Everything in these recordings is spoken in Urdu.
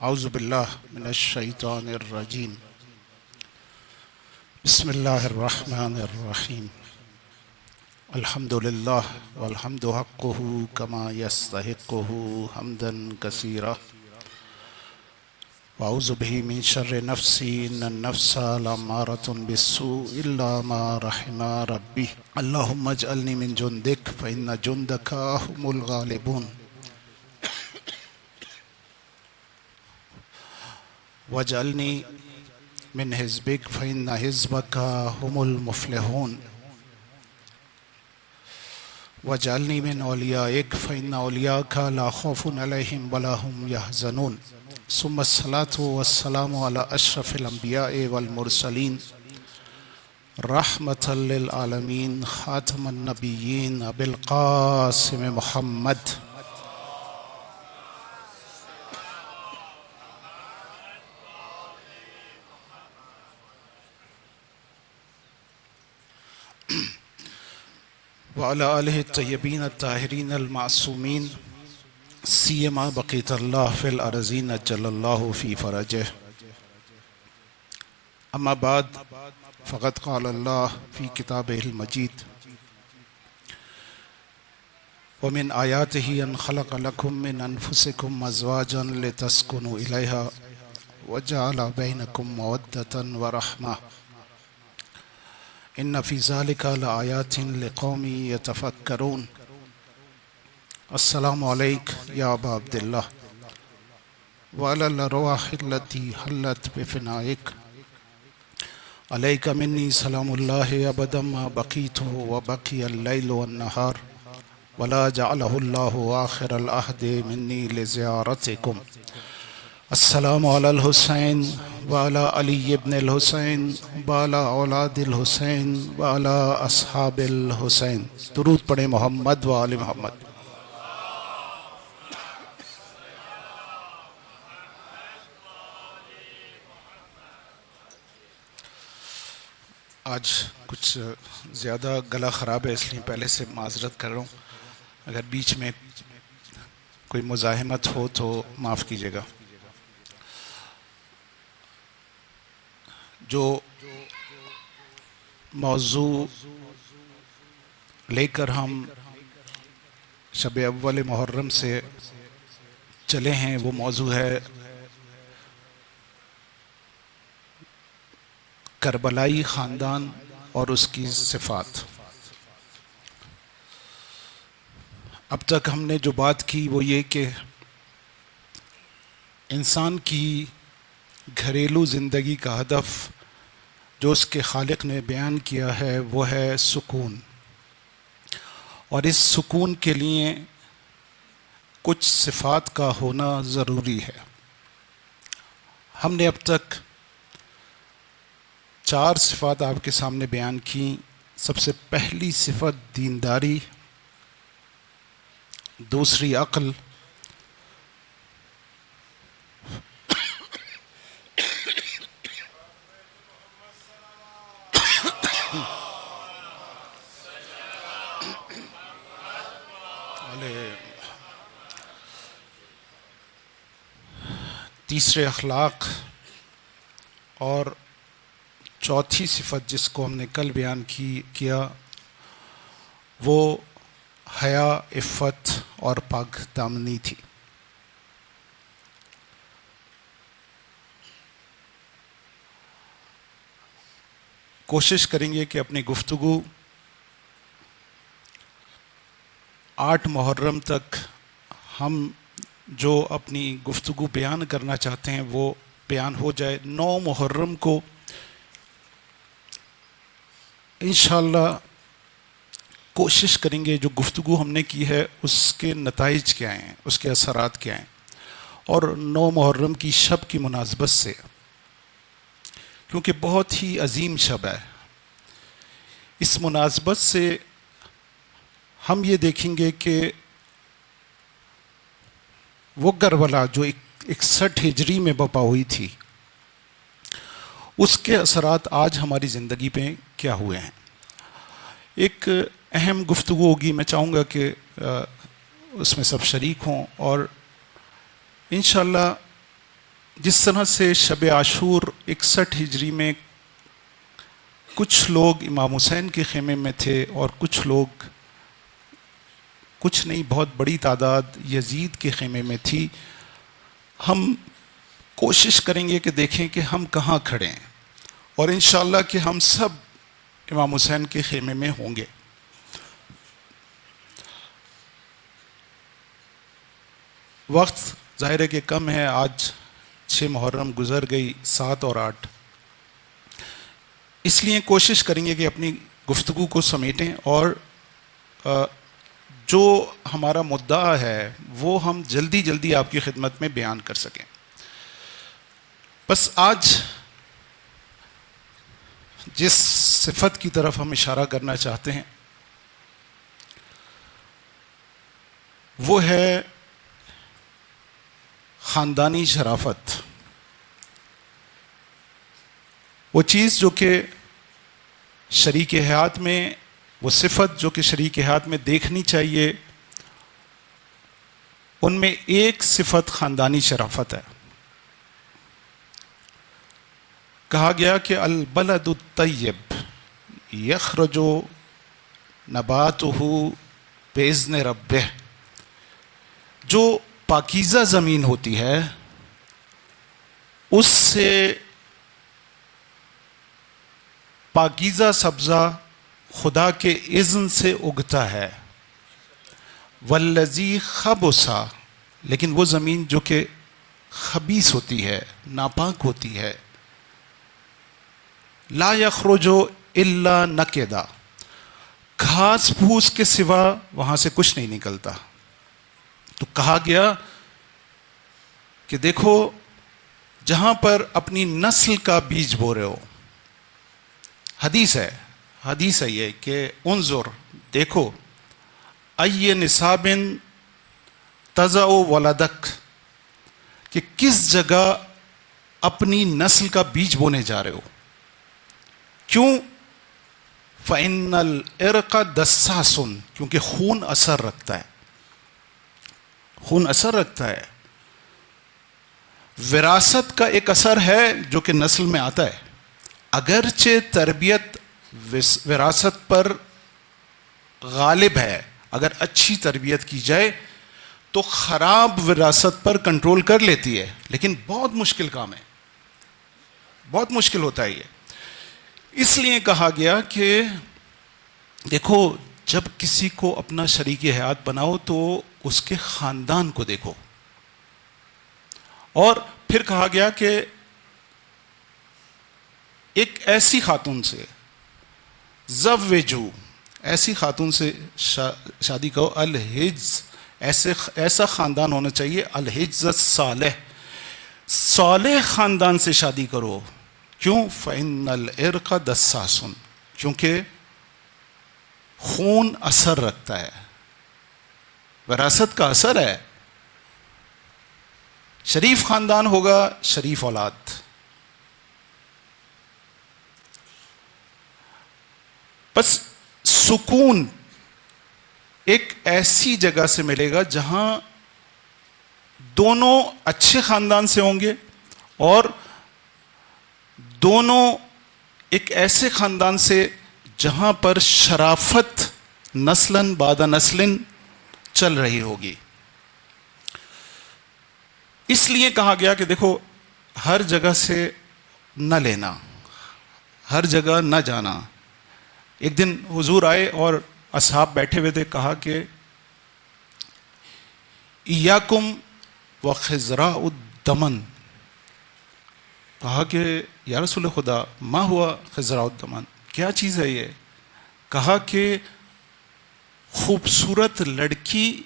اعوذ باللہ من الشیطان الرجیم بسم اللہ الرحمن الرحیم الحمد للہ والحمد حقہ کما یستحقہ حمدا کثیرا واعوذ بہ من شر نفسی ان النفس لامارۃ بالسوء الا ما رحم ربی اللہم اجعلنی من جندک فإن جندک هم الغالبون واجعلنی من حزبک فإن حزبک هم المفلحون واجعلنی من اولیائک فإن اولیاءک لا خوف علیہم ولا هم يحزنون ثم الصلاة والسلام على اشرف الانبیاء والمرسلین رحمة للعالمین خاتم النبیین ابی القاسم محمد وعلى آلہ الطیبین الطاہرین المعصومین سیما بقیت اللہ فی الارضین اجل اللہ فی فرجہ اما بعد فقد قال اللہ فی کتابہ المجید ومن آیاتہ ان خلق لکم من انفسکم ازواجا لتسکنوا الیہا وجعل بینکم مودۃ ورحمہ ان فی ذلک لآیات لقوم یتفکرون السلام علیک یا ابا عبداللہ وعلی الارواح التي حلت بفنائک علیک منی سلام اللہ ابدا ما بقیت وبقی اللیل والنہار ولا جعلہ اللہ آخر العہد منی لزیارتکم السلام علی الحسین وعلی علی ابن الحسین وعلی اولاد الحسین وعلی اصحاب الحسین درود پڑھیں محمد وعلی محمد۔ آج کچھ زیادہ گلا خراب ہے، اس لیے پہلے سے معذرت کر رہا ہوں، اگر بیچ میں کوئی مزاحمت ہو تو معاف کیجیے گا۔ جو موضوع لے کر ہم شب اول محرم سے چلے ہیں وہ موضوع ہے کربلائی خاندان اور اس کی صفات۔ اب تک ہم نے جو بات کی وہ یہ کہ انسان کی گھریلو زندگی کا ہدف جو اس کے خالق نے بیان کیا ہے وہ ہے سکون، اور اس سکون کے لیے کچھ صفات کا ہونا ضروری ہے۔ ہم نے اب تک 4 صفات آپ کے سامنے بیان کی۔ سب سے پہلی صفت دینداری، دوسری عقل، تیسرے اخلاق، اور چوتھی صفت جس کو ہم نے کل بیان کیا وہ حیا، عفت اور پاک دامنی تھی۔ کوشش کریں گے کہ اپنی گفتگو 8 محرم تک ہم جو اپنی گفتگو بیان کرنا چاہتے ہیں وہ بیان ہو جائے۔ 9 محرم کو انشاءاللہ کوشش کریں گے جو گفتگو ہم نے کی ہے اس کے نتائج کیا ہیں، اس کے اثرات کیا ہیں، اور 9 محرم کی شب کی مناسبت سے، کیونکہ بہت ہی عظیم شب ہے، اس مناسبت سے ہم یہ دیکھیں گے کہ وہ کربلا جو 61 ہجری میں برپا ہوئی تھی اس کے اثرات آج ہماری زندگی پہ کیا ہوئے ہیں۔ ایک اہم گفتگو ہوگی، میں چاہوں گا کہ اس میں سب شریک ہوں، اور انشاءاللہ جس طرح سے شب عاشور 61 ہجری میں کچھ لوگ امام حسین کے خیمے میں تھے اور کچھ لوگ، کچھ نہیں بہت بڑی تعداد یزید کے خیمے میں تھی، ہم کوشش کریں گے کہ دیکھیں کہ ہم کہاں کھڑے ہیں، اور انشاءاللہ کہ ہم سب امام حسین کے خیمے میں ہوں گے۔ وقت ظاہر ہے کہ کم ہے، آج 6 محرم گزر گئی، 7 اور 8، اس لیے کوشش کریں گے کہ اپنی گفتگو کو سمیٹیں اور جو ہمارا مدعا ہے وہ ہم جلدی جلدی آپ کی خدمت میں بیان کر سکیں۔ بس آج جس صفت کی طرف ہم اشارہ کرنا چاہتے ہیں وہ ہے خاندانی شرافت، وہ چیز جو کہ شریک حیات میں، وہ صفت جو کہ شریک حیات میں دیکھنی چاہیے، ان میں ایک صفت خاندانی شرافت ہے۔ کہا گیا کہ البلد الطیب یخرج نباتہ باذن ربہ، جو پاکیزہ زمین ہوتی ہے اس سے پاکیزہ سبزہ خدا کے اذن سے اگتا ہے، والذی خبث، لیکن وہ زمین جو کہ خبیث ہوتی ہے، ناپاک ہوتی ہے، لا یخرج الا نکدا، گھاس پھوس کے سوا وہاں سے کچھ نہیں نکلتا۔ تو کہا گیا کہ دیکھو جہاں پر اپنی نسل کا بیج بو رہے ہو، حدیث ہے یہ کہ انظر، دیکھو، ای نصاب تضع ولدک، کہ کس جگہ اپنی نسل کا بیج بونے جا رہے ہو۔ کیوں؟ فإن العرق دساس، کیونکہ خون اثر رکھتا ہے، خون اثر رکھتا ہے۔ وراثت کا ایک اثر ہے جو کہ نسل میں آتا ہے، اگرچہ تربیت وراثت پر غالب ہے، اگر اچھی تربیت کی جائے تو خراب وراثت پر کنٹرول کر لیتی ہے، لیکن بہت مشکل کام ہے، بہت مشکل ہوتا ہے یہ۔ اس لیے کہا گیا کہ دیکھو جب کسی کو اپنا شریک حیات بناؤ تو اس کے خاندان کو دیکھو، اور پھر کہا گیا کہ ایک ایسی خاتون سے زوجو، ایسی خاتون سے شادی کرو، الحجز، ایسا خاندان ہونا چاہیے، الحجز الصالح، صالح خاندان سے شادی کرو۔ کیوں؟ فإن العرق دساس، کیونکہ خون اثر رکھتا ہے، وراثت کا اثر ہے۔ شریف خاندان ہوگا، شریف اولاد۔ بس سکون ایک ایسی جگہ سے ملے گا جہاں دونوں اچھے خاندان سے ہوں گے، اور دونوں ایک ایسے خاندان سے جہاں پر شرافت نسلاً بعد نسلاً چل رہی ہوگی۔ اس لیے کہا گیا کہ دیکھو ہر جگہ سے نہ لینا، ہر جگہ نہ جانا۔ ایک دن حضور آئے اور اصحاب بیٹھے ہوئے تھے، کہا کہ ایاکم وخزراء الدمن، کہا کہ یا رسول خدا ما ہوا خزراء الدمن، کیا چیز ہے یہ؟ کہا کہ خوبصورت لڑکی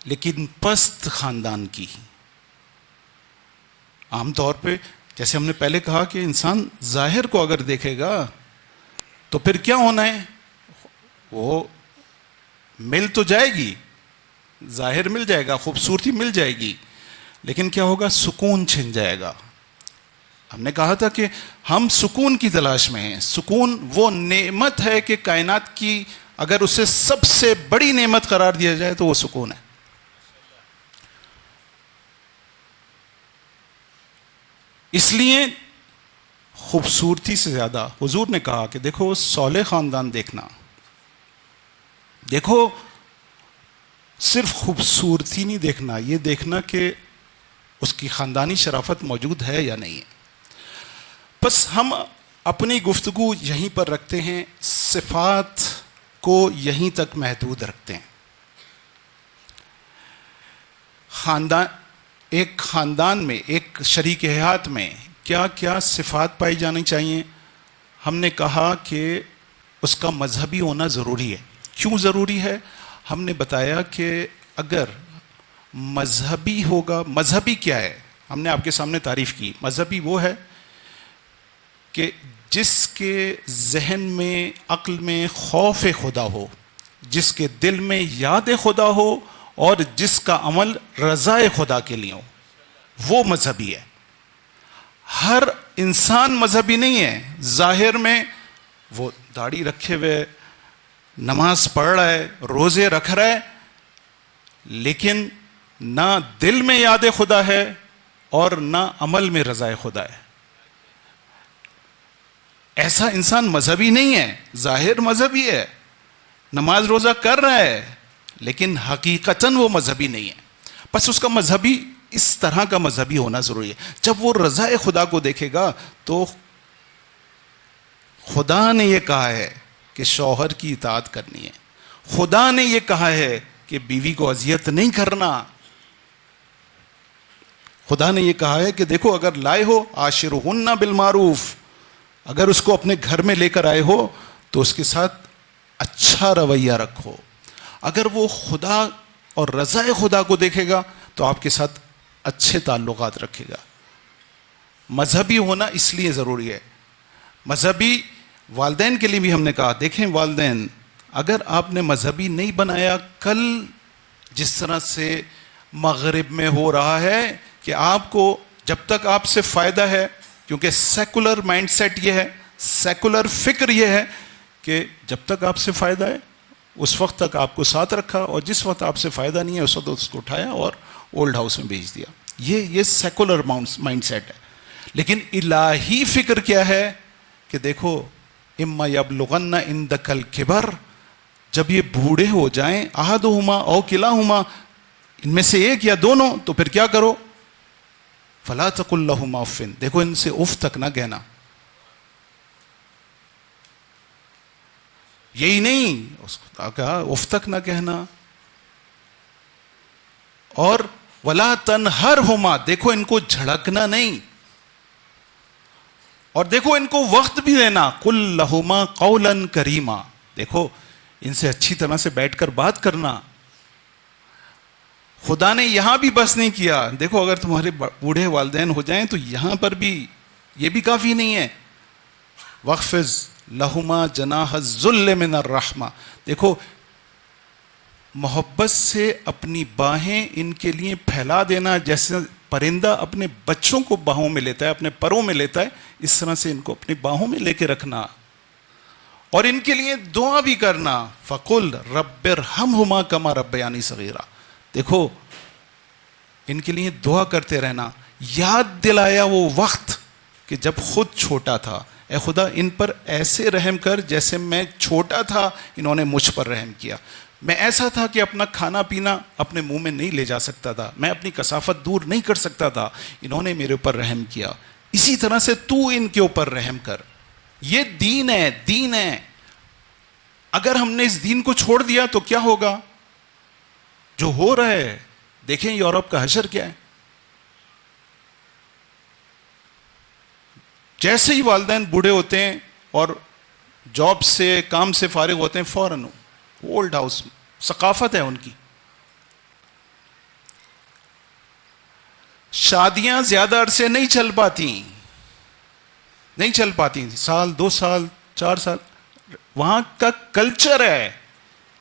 لیکن پست خاندان کی۔ عام طور پہ جیسے ہم نے پہلے کہا کہ انسان ظاہر کو اگر دیکھے گا تو پھر کیا ہونا ہے، وہ مل تو جائے گی، ظاہر مل جائے گا، خوبصورتی مل جائے گی، لیکن کیا ہوگا، سکون چھن جائے گا۔ ہم نے کہا تھا کہ ہم سکون کی تلاش میں ہیں۔ سکون وہ نعمت ہے کہ کائنات کی اگر اسے سب سے بڑی نعمت قرار دیا جائے تو وہ سکون ہے۔ اس لیے خوبصورتی سے زیادہ حضور نے کہا کہ دیکھو صالح خاندان دیکھنا، دیکھو صرف خوبصورتی نہیں دیکھنا، یہ دیکھنا کہ اس کی خاندانی شرافت موجود ہے یا نہیں ہے۔ بس ہم اپنی گفتگو یہیں پر رکھتے ہیں، صفات کو یہیں تک محدود رکھتے ہیں۔ ایک خاندان میں، ایک شریک حیات میں کیا کیا صفات پائی جانی چاہیے؟ ہم نے کہا کہ اس کا مذہبی ہونا ضروری ہے۔ کیوں ضروری ہے؟ ہم نے بتایا کہ اگر مذہبی ہوگا، مذہبی کیا ہے؟ ہم نے آپ کے سامنے تعریف کی، مذہبی وہ ہے کہ جس کے ذہن میں، عقل میں خوف خدا ہو، جس کے دل میں یاد خدا ہو، اور جس کا عمل رضا خدا کے لیے ہو، وہ مذہبی ہے۔ ہر انسان مذہبی نہیں ہے۔ ظاہر میں وہ داڑھی رکھے ہوئے نماز پڑھ رہا ہے، روزے رکھ رہا ہے، لیکن نہ دل میں یاد خدا ہے اور نہ عمل میں رضا خدا ہے۔ ایسا انسان مذہبی نہیں ہے۔ ظاہر مذہبی ہے، نماز روزہ کر رہا ہے، لیکن حقیقتاً وہ مذہبی نہیں ہے۔ بس اس کا مذہبی اس طرح کا مذہبی ہونا ضروری ہے۔ جب وہ رضا خدا کو دیکھے گا تو خدا نے یہ کہا ہے کہ شوہر کی اطاعت کرنی ہے، خدا نے یہ کہا ہے کہ بیوی کو اذیت نہیں کرنا، خدا نے یہ کہا ہے کہ دیکھو اگر لائے ہو عاشرہن بالمعروف، اگر اس کو اپنے گھر میں لے کر آئے ہو تو اس کے ساتھ اچھا رویہ رکھو۔ اگر وہ خدا اور رضا خدا کو دیکھے گا تو آپ کے ساتھ اچھے تعلقات رکھے گا۔ مذہبی ہونا اس لیے ضروری ہے۔ مذہبی والدین کے لیے بھی ہم نے کہا، دیکھیں والدین، اگر آپ نے مذہبی نہیں بنایا، کل جس طرح سے مغرب میں ہو رہا ہے کہ آپ کو جب تک آپ سے فائدہ ہے، کیونکہ سیکولر مائنڈ سیٹ یہ ہے، سیکولر فکر یہ ہے کہ جب تک آپ سے فائدہ ہے اس وقت تک آپ کو ساتھ رکھا، اور جس وقت آپ سے فائدہ نہیں ہے اس وقت اس کو اٹھایا اور اولڈ ہاؤس میں بھیج دیا۔ یہ سیکولر مائنڈ سیٹ ہے۔ لیکن الہی فکر کیا ہے کہ دیکھو اما یبلغن عندک الکبر، جب یہ بوڑھے ہو جائیں، احدہما او کلاہما، ان میں سے ایک یا دونوں، تو پھر کیا کرو؟ فلا تقل لہما اف، دیکھو ان سے اف تک نہ کہنا۔ یہی نہیں، اس کو کہا اف تک نہ کہنا، اور ولا تنہرہما، دیکھو ان کو جھڑکنا نہیں، اور دیکھو ان کو وقت بھی دینا، قل لہما قولا کریما، دیکھو ان سے اچھی طرح سے بیٹھ کر بات کرنا۔ خدا نے یہاں بھی بس نہیں کیا، دیکھو اگر تمہارے بوڑھے والدین ہو جائیں تو یہاں پر بھی یہ بھی کافی نہیں ہے، وَخْفِضْ لَهُمَا جَنَاحَ الذُّلِّ مِنَ الرَّحْمَةِ، دیکھو محبت سے اپنی باہیں ان کے لیے پھیلا دینا، جیسے پرندہ اپنے بچوں کو باہوں میں لیتا ہے، اپنے پروں میں لیتا ہے، اس طرح سے ان کو اپنی باہوں میں لے کے رکھنا، اور ان کے لیے دعا بھی کرنا، فَقُلْ رَبِّ ارْحَمْهُمَا كَمَا رَبَّيَانِي صَغِيرًا، دیکھو ان کے لیے دعا کرتے رہنا۔ یاد دلایا وہ وقت کہ جب خود چھوٹا تھا، اے خدا ان پر ایسے رحم کر جیسے میں چھوٹا تھا انہوں نے مجھ پر رحم کیا، میں ایسا تھا کہ اپنا کھانا پینا اپنے منہ میں نہیں لے جا سکتا تھا، میں اپنی کثافت دور نہیں کر سکتا تھا، انہوں نے میرے اوپر رحم کیا، اسی طرح سے تو ان کے اوپر رحم کر۔ یہ دین ہے، دین ہے۔ اگر ہم نے اس دین کو چھوڑ دیا تو کیا ہوگا؟ جو ہو رہا ہے، دیکھیں یورپ کا حشر کیا ہے، جیسے ہی والدین بوڑھے ہوتے ہیں اور جاب سے، کام سے فارغ ہوتے ہیں، فوراً اولڈ ہاؤس، ثقافت ہے ان کی۔ شادیاں زیادہ عرصے نہیں چل پاتی، سال، 2 سال، 4 سال، وہاں کا کلچر ہے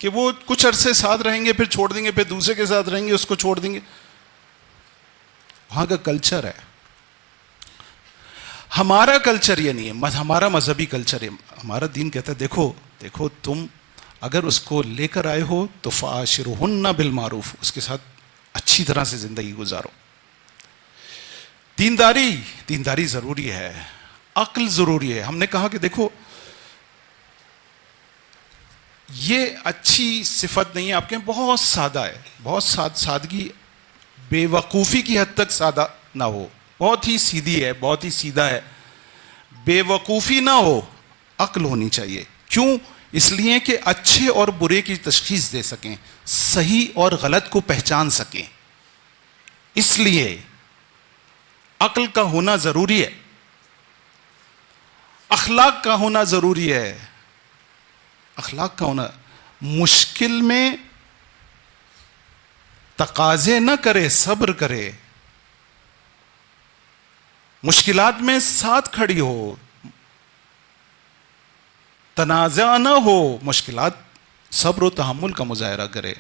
کہ وہ کچھ عرصے ساتھ رہیں گے، پھر چھوڑ دیں گے، پھر دوسرے کے ساتھ رہیں گے، اس کو چھوڑ دیں گے، وہاں کا کلچر ہے۔ ہمارا کلچر یہ نہیں ہے، ہمارا مذہبی کلچر ہے، ہمارا دین کہتا ہے دیکھو تم اگر اس کو لے کر آئے ہو تو فعاشرہن بالمعروف، اس کے ساتھ اچھی طرح سے زندگی گزارو۔ دینداری ضروری ہے، عقل ضروری ہے. ہم نے کہا کہ دیکھو یہ اچھی صفت نہیں ہے آپ کے، بہت سادہ ہے، بہت سادگی، بے وقوفی کی حد تک سادہ نہ ہو، بہت ہی سیدھی ہے، بہت ہی سیدھا ہے، بے وقوفی نہ ہو، عقل ہونی چاہیے. کیوں؟ اس لیے کہ اچھے اور برے کی تشخیص دے سکیں، صحیح اور غلط کو پہچان سکیں. اس لیے عقل کا ہونا ضروری ہے، اخلاق کا ہونا ضروری ہے. اخلاق کا ہونا، مشکل میں تقاضے نہ کرے، صبر کرے، مشکلات میں ساتھ کھڑی ہو، تنازع نہ ہو، مشکلات صبر و تحمل کا مظاہرہ کرے،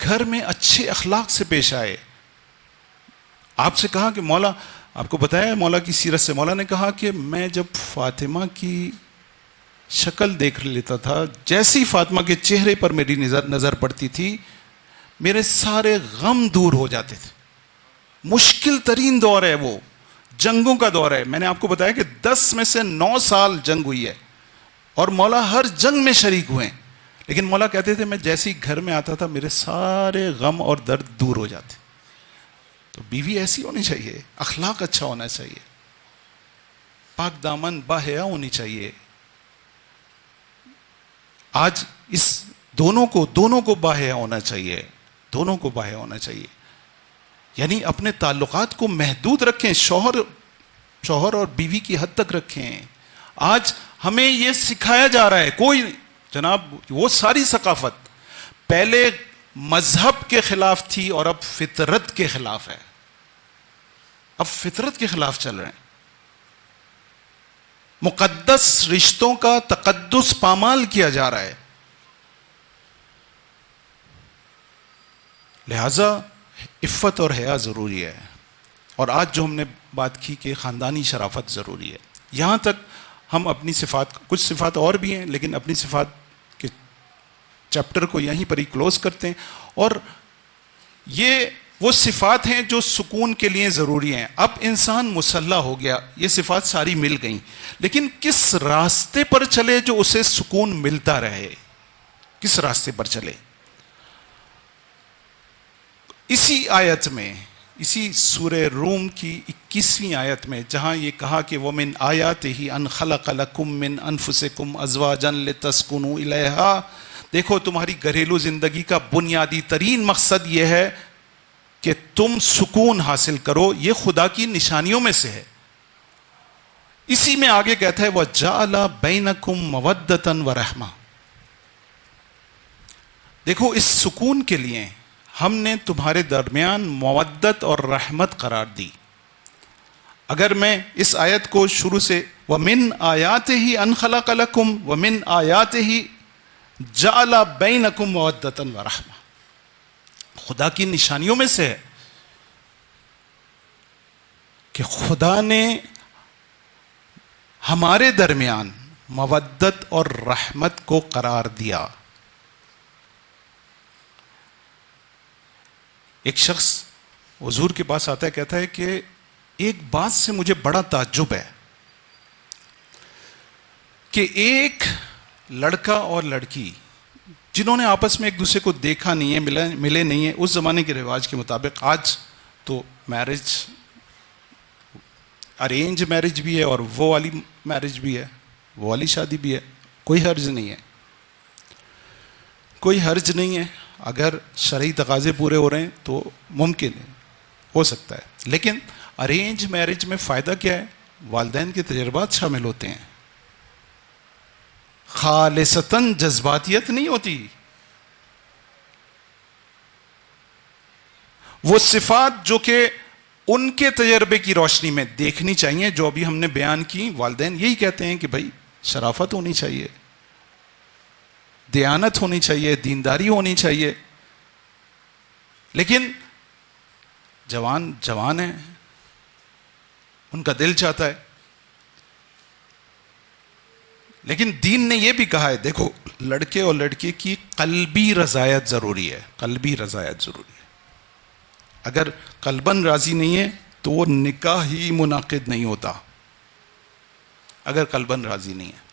گھر میں اچھے اخلاق سے پیش آئے. آپ سے کہا کہ مولا، آپ کو بتایا مولا کی سیرت سے، مولا نے کہا کہ میں جب فاطمہ کی شکل دیکھ لیتا تھا، جیسی فاطمہ کے چہرے پر میری نظر پڑتی تھی، میرے سارے غم دور ہو جاتے تھے. مشکل ترین دور ہے وہ، جنگوں کا دور ہے. میں نے آپ کو بتایا کہ 10 میں سے 9 سال جنگ ہوئی ہے اور مولا ہر جنگ میں شریک ہوئے ہیں، لیکن مولا کہتے تھے میں جیسے ہی گھر میں آتا تھا میرے سارے غم اور درد دور ہو جاتے. تو بیوی ایسی ہونی چاہیے، اخلاق اچھا ہونا چاہیے، پاک دامن باحیا ہونی چاہیے. آج اس دونوں کو باحیا ہونا چاہیے، دونوں کو باحیا ہونا چاہیے. یعنی اپنے تعلقات کو محدود رکھیں، شوہر اور بیوی کی حد تک رکھیں. آج ہمیں یہ سکھایا جا رہا ہے، کوئی جناب وہ ساری ثقافت پہلے مذہب کے خلاف تھی اور اب فطرت کے خلاف ہے، اب فطرت کے خلاف چل رہے ہیں. مقدس رشتوں کا تقدس پامال کیا جا رہا ہے. لہذا عفت اور حیا ضروری ہے. اور آج جو ہم نے بات کی کہ خاندانی شرافت ضروری ہے، یہاں تک ہم اپنی صفات، کچھ صفات اور بھی ہیں لیکن اپنی صفات کے چیپٹر کو یہیں پر ہی کلوز کرتے ہیں. اور یہ وہ صفات ہیں جو سکون کے لیے ضروری ہیں. اب انسان مسلح ہو گیا، یہ صفات ساری مل گئیں، لیکن کس راستے پر چلے جو اسے سکون ملتا رہے، کس راستے پر چلے. اسی آیت میں، اسی سورہ روم کی 21ویں آیت میں جہاں یہ کہا کہ وَمِنْ آیَاتِهِ أَنْ خَلَقَ لَكُم مِّنْ أَنفُسِكُمْ أَزْوَاجًا لِتَسْكُنُوا إِلَيْهَا، دیکھو تمہاری گھریلو زندگی کا بنیادی ترین مقصد یہ ہے کہ تم سکون حاصل کرو، یہ خدا کی نشانیوں میں سے ہے. اسی میں آگے کہتا ہے وَجَعَلَ بَيْنَكُمْ مَوَدَّةً وَرَحْمَةً، دیکھو اس سکون کے لیے ہم نے تمہارے درمیان مودت اور رحمت قرار دی. اگر میں اس آیت کو شروع سے وَمِنْ آیَاتِهِ أَنْ خَلَقَ لَكُمْ وَمِنْ آیَاتِهِ جَعَلَ بَيْنَكُمْ مَوَدَّةً وَرَحْمَةً، خدا کی نشانیوں میں سے ہے کہ خدا نے ہمارے درمیان مودت اور رحمت کو قرار دیا. ایک شخص حضور کے پاس آتا ہے، کہتا ہے کہ ایک بات سے مجھے بڑا تعجب ہے کہ ایک لڑکا اور لڑکی جنہوں نے آپس میں ایک دوسرے کو دیکھا نہیں ہے، ملے نہیں ہیں، اس زمانے کے رواج کے مطابق، آج تو میرج، ارینج میرج بھی ہے اور وہ والی میرج بھی ہے، وہ والی شادی بھی ہے، کوئی حرج نہیں ہے، کوئی حرج نہیں ہے. اگر شرعی تقاضے پورے ہو رہے ہیں تو ممکن ہے، ہو سکتا ہے. لیکن ارینج میرج میں فائدہ کیا ہے؟ والدین کے تجربات شامل ہوتے ہیں، خالصتاً جذباتیت نہیں ہوتی. وہ صفات جو کہ ان کے تجربے کی روشنی میں دیکھنی چاہیے، جو ابھی ہم نے بیان کی، والدین یہی کہتے ہیں کہ بھائی شرافت ہونی چاہیے، دیانت ہونی چاہیے، دینداری ہونی چاہیے. لیکن جوان ہیں، ان کا دل چاہتا ہے. لیکن دین نے یہ بھی کہا ہے، دیکھو لڑکے اور لڑکی کی قلبی رضایت ضروری ہے، قلبی رضایت ضروری ہے. اگر قلباً راضی نہیں ہے تو وہ نکاح ہی منعقد نہیں ہوتا اگر قلباً راضی نہیں ہے.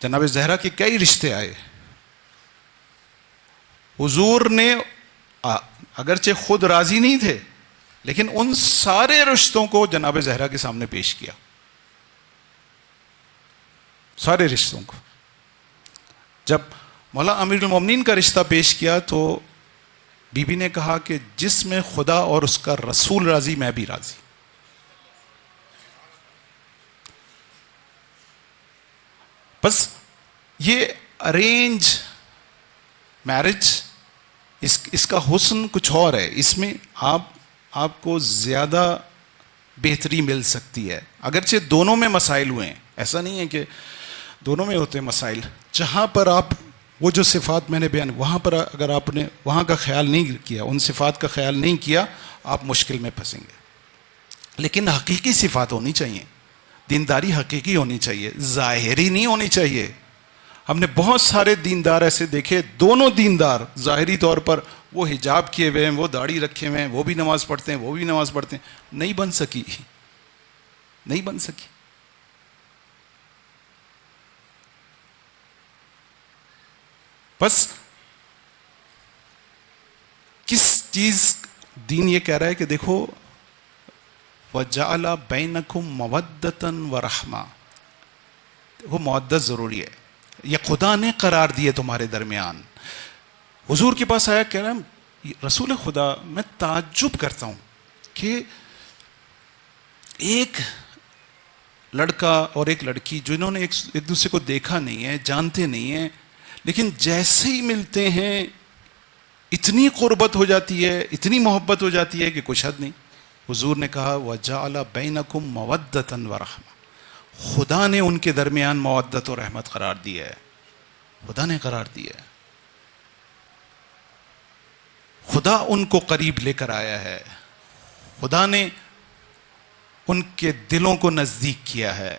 جناب زہرا کے کئی رشتے آئے, حضور نے اگرچہ خود راضی نہیں تھے لیکن ان سارے رشتوں کو جناب زہرا کے سامنے پیش کیا, سارے رشتوں کو. جب مولا امیر المومنین کا رشتہ پیش کیا تو بی بی نے کہا کہ جس میں خدا اور اس کا رسول راضی میں بھی راضی. بس یہ ارینج میرج اس کا حسن کچھ اور ہے, اس میں آپ کو زیادہ بہتری مل سکتی ہے. اگرچہ دونوں میں مسائل ہوئے ہیں, ایسا نہیں ہے کہ دونوں میں ہوتے ہیں مسائل. جہاں پر آپ وہ جو صفات میں نے بیان, وہاں پر اگر آپ نے وہاں کا خیال نہیں کیا, ان صفات کا خیال نہیں کیا, آپ مشکل میں پھنسیں گے. لیکن حقیقی صفات ہونی چاہیے, دینداری حقیقی ہونی چاہیے, ظاہری نہیں ہونی چاہیے. ہم نے بہت سارے دیندار ایسے دیکھے, دونوں دیندار ظاہری طور پر وہ حجاب کیے ہوئے ہیں, وہ داڑھی رکھے ہوئے ہیں, وہ بھی نماز پڑھتے ہیں, وہ بھی نماز پڑھتے ہیں, نہیں بن سکی, نہیں بن سکی. بس کس چیز دین یہ کہہ رہا ہے کہ دیکھو وَجَعَلَ بَيْنَكُمْ مَوَدَّةً وَرَحْمَةً, وہ مودت ضروری ہے, یہ خدا نے قرار دیے تمہارے درمیان. حضور کے پاس آیا کہہ رہا ہے رسول خدا میں تعجب کرتا ہوں کہ ایک لڑکا اور ایک لڑکی جنہوں نے ایک دوسرے کو دیکھا نہیں ہے, جانتے نہیں ہیں, لیکن جیسے ہی ملتے ہیں اتنی قربت ہو جاتی ہے, اتنی محبت ہو جاتی ہے کہ کچھ حد نہیں. حضور نے کہا وَجَعَلَ بَيْنَكُمْ مَوَدَّةً وَرَحْمَةً, خدا نے ان کے درمیان مودت و رحمت قرار دی ہے, خدا نے قرار دی ہے. خدا ان کو قریب لے کر آیا ہے, خدا نے ان کے دلوں کو نزدیک کیا ہے.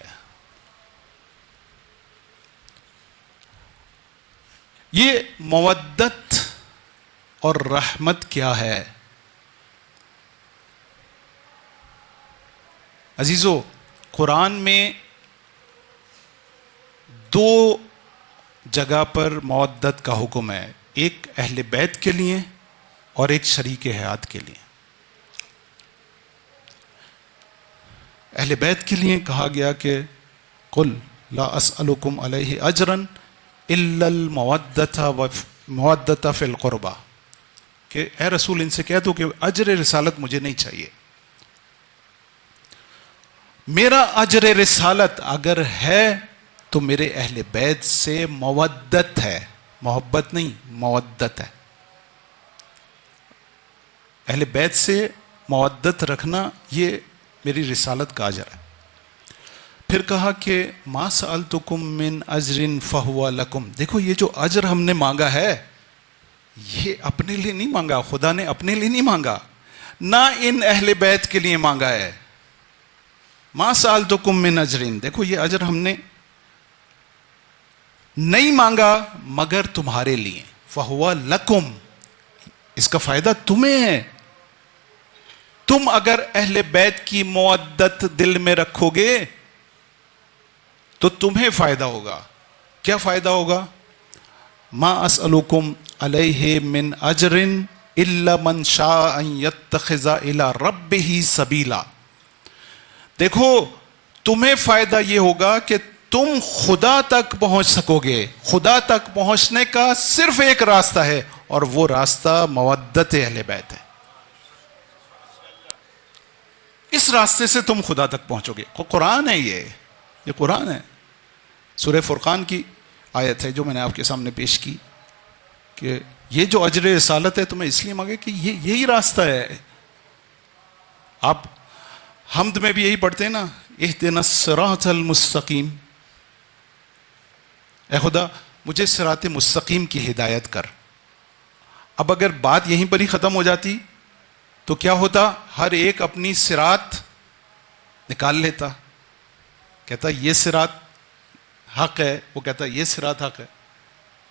یہ مودت اور رحمت کیا ہے عزیزو؟ قرآن میں دو جگہ پر مودت کا حکم ہے, ایک اہل بیت کے لیے اور ایک شریک حیات کے لیے. اہل بیت کے لیے کہا گیا کہ قل لا اسألکم علیہ اجرا الا المودۃ فی القربہ, کہ اے رسول ان سے کہہ دو کہ اجر رسالت مجھے نہیں چاہیے. میرا اجر رسالت اگر ہے تو میرے اہل بیت سے مودت ہے, محبت نہیں, مودت ہے. اہل بیت سے مودت رکھنا یہ میری رسالت کا اجر ہے. پھر کہا کہ ما سألتکم من اجر فہو لکم, دیکھو یہ جو اجر ہم نے مانگا ہے یہ اپنے لیے نہیں مانگا, خدا نے اپنے لیے نہیں مانگا, نہ ان اہل بیت کے لیے مانگا ہے. ما سألتکم من اجر, دیکھو یہ اجر ہم نے نہیں مانگا مگر تمہارے لیے, فہو لکم, اس کا فائدہ تمہیں ہے. تم اگر اہل بیت کی مودت دل میں رکھو گے تو تمہیں فائدہ ہوگا. کیا فائدہ ہوگا؟ ما اسألکم علیہ من اجر الا من شاء ان یتخذ الی ربہ سبیلا. دیکھو تمہیں فائدہ یہ ہوگا کہ تم خدا تک پہنچ سکو گے. خدا تک پہنچنے کا صرف ایک راستہ ہے اور وہ راستہ مودت اہل بیت ہے. اس راستے سے تم خدا تک پہنچو گے. قرآن ہے, یہ قرآن ہے. سورہ فرقان کی آیت ہے جو میں نے آپ کے سامنے پیش کی کہ یہ جو اجر رسالت ہے تمہیں اس لیے مانگے کہ یہی راستہ ہے. آپ حمد میں بھی یہی پڑھتے ہیں نا, اہدنا الصراط المستقیم, اے خدا مجھے صراط مستقیم کی ہدایت کر. اب اگر بات یہیں پر ہی ختم ہو جاتی تو کیا ہوتا؟ ہر ایک اپنی صراط نکال لیتا, کہتا یہ صراط حق ہے, وہ کہتا یہ صراط حق ہے.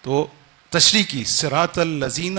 تو تشریح کی صراط الذین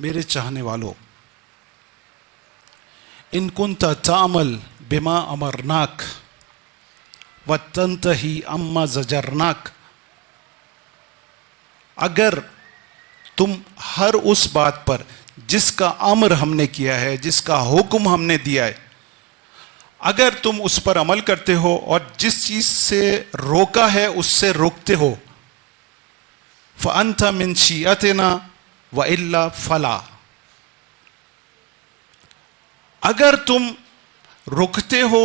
میرے چاہنے والوں، ان کنت تعمل بما امرناک وتنتہی اما زجرناک، اگر تم ہر اس بات پر جس کا امر ہم نے کیا ہے، جس کا حکم ہم نے دیا ہے، اگر تم اس پر عمل کرتے ہو اور جس چیز سے روکا ہے اس سے روکتے ہو، فَأَنْتَ مِنْ شِيَعَتِنَا وَإِلَّا فَلَا، اگر تم رکتے ہو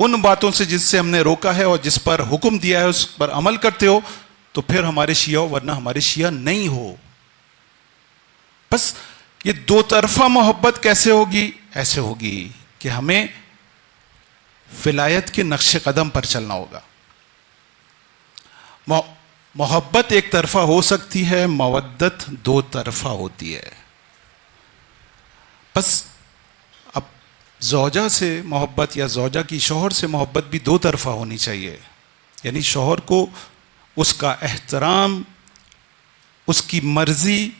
ان باتوں سے جس سے ہم نے روکا ہے اور جس پر حکم دیا ہے اس پر عمل کرتے ہو تو پھر ہمارے شیعہ ہو، ورنہ ہمارے شیعہ نہیں ہو۔ بس یہ دو طرفہ محبت کیسے ہوگی؟ ایسے ہوگی کہ ہمیں ولایت کے نقش قدم پر چلنا ہوگا۔ محبت ایک طرفہ ہو سکتی ہے، مودت دو طرفہ ہوتی ہے۔ بس اب زوجہ سے محبت یا زوجہ کی شوہر سے محبت بھی دو طرفہ ہونی چاہیے، یعنی شوہر کو اس کا احترام، اس کی مرضی،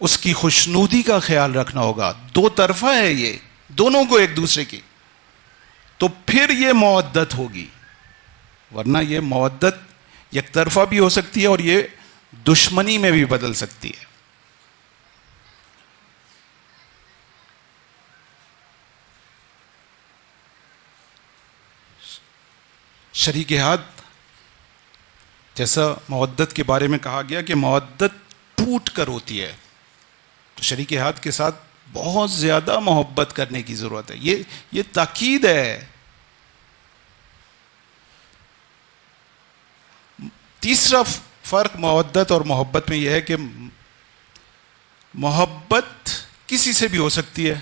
اس کی خوشنودی کا خیال رکھنا ہوگا۔ دو طرفہ ہے یہ، دونوں کو ایک دوسرے کی، تو پھر یہ مودت ہوگی، ورنہ یہ مودت یک طرفہ بھی ہو سکتی ہے اور یہ دشمنی میں بھی بدل سکتی ہے۔ شریک حیات، جیسا مودت کے بارے میں کہا گیا کہ مودت ٹوٹ کر ہوتی ہے، تو شریک حیات کے ساتھ بہت زیادہ محبت کرنے کی ضرورت ہے۔ یہ تاکید ہے۔ تیسرا فرق مودت اور محبت میں یہ ہے کہ محبت کسی سے بھی ہو سکتی ہے،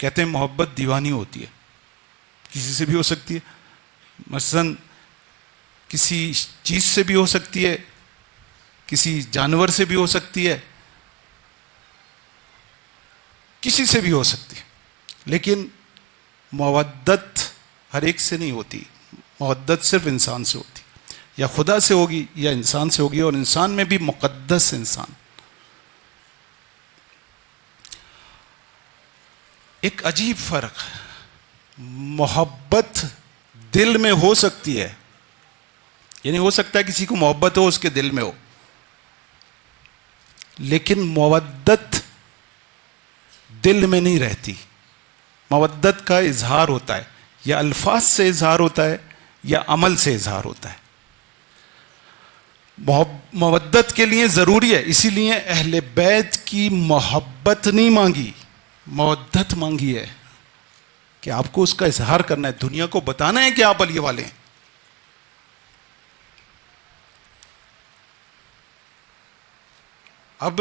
کہتے ہیں محبت دیوانی ہوتی ہے، کسی سے بھی ہو سکتی ہے، مثلا کسی چیز سے بھی ہو سکتی ہے، کسی جانور سے بھی ہو سکتی ہے، کسی سے بھی ہو سکتی ہے، لیکن مودت ہر ایک سے نہیں ہوتی۔ مودت صرف انسان سے ہوتی، یا خدا سے ہوگی یا انسان سے ہوگی، اور انسان میں بھی مقدس انسان۔ ایک عجیب فرق، محبت دل میں ہو سکتی ہے، یعنی ہو سکتا ہے کسی کو محبت ہو اس کے دل میں ہو، لیکن مودت دل میں نہیں رہتی۔ مودت کا اظہار ہوتا ہے، یا الفاظ سے اظہار ہوتا ہے یا عمل سے اظہار ہوتا ہے۔ مودت کے لیے ضروری ہے، اسی لیے اہل بیت کی محبت نہیں مانگی، مودت مانگی ہے کہ آپ کو اس کا اظہار کرنا ہے، دنیا کو بتانا ہے کہ آپ علی والے ہیں۔ اب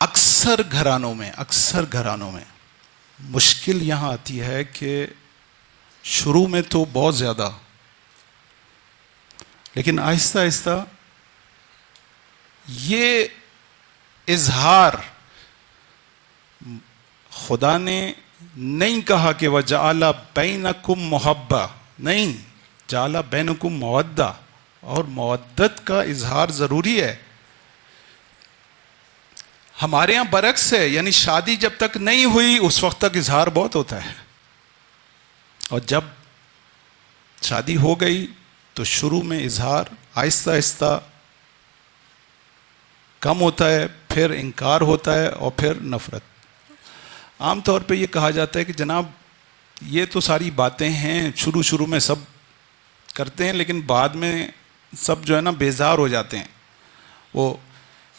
اکثر گھرانوں میں مشکل یہاں آتی ہے کہ شروع میں تو بہت زیادہ، لیکن آہستہ آہستہ یہ اظہار، خدا نے نہیں کہا کہ وَجَعَلَ بَيْنَكُمْ مُحَبَّةً، نہیں، جَعَلَ بَيْنَكُمْ مَوَدَّةً، اور مودت کا اظہار ضروری ہے۔ ہمارے ہاں برعکس ہے، یعنی شادی جب تک نہیں ہوئی اس وقت تک اظہار بہت ہوتا ہے، اور جب شادی ہو گئی تو شروع میں اظہار آہستہ آہستہ کم ہوتا ہے، پھر انکار ہوتا ہے اور پھر نفرت۔ عام طور پہ یہ کہا جاتا ہے کہ جناب یہ تو ساری باتیں ہیں، شروع میں سب کرتے ہیں، لیکن بعد میں سب جو ہے نا بیزار ہو جاتے ہیں۔ وہ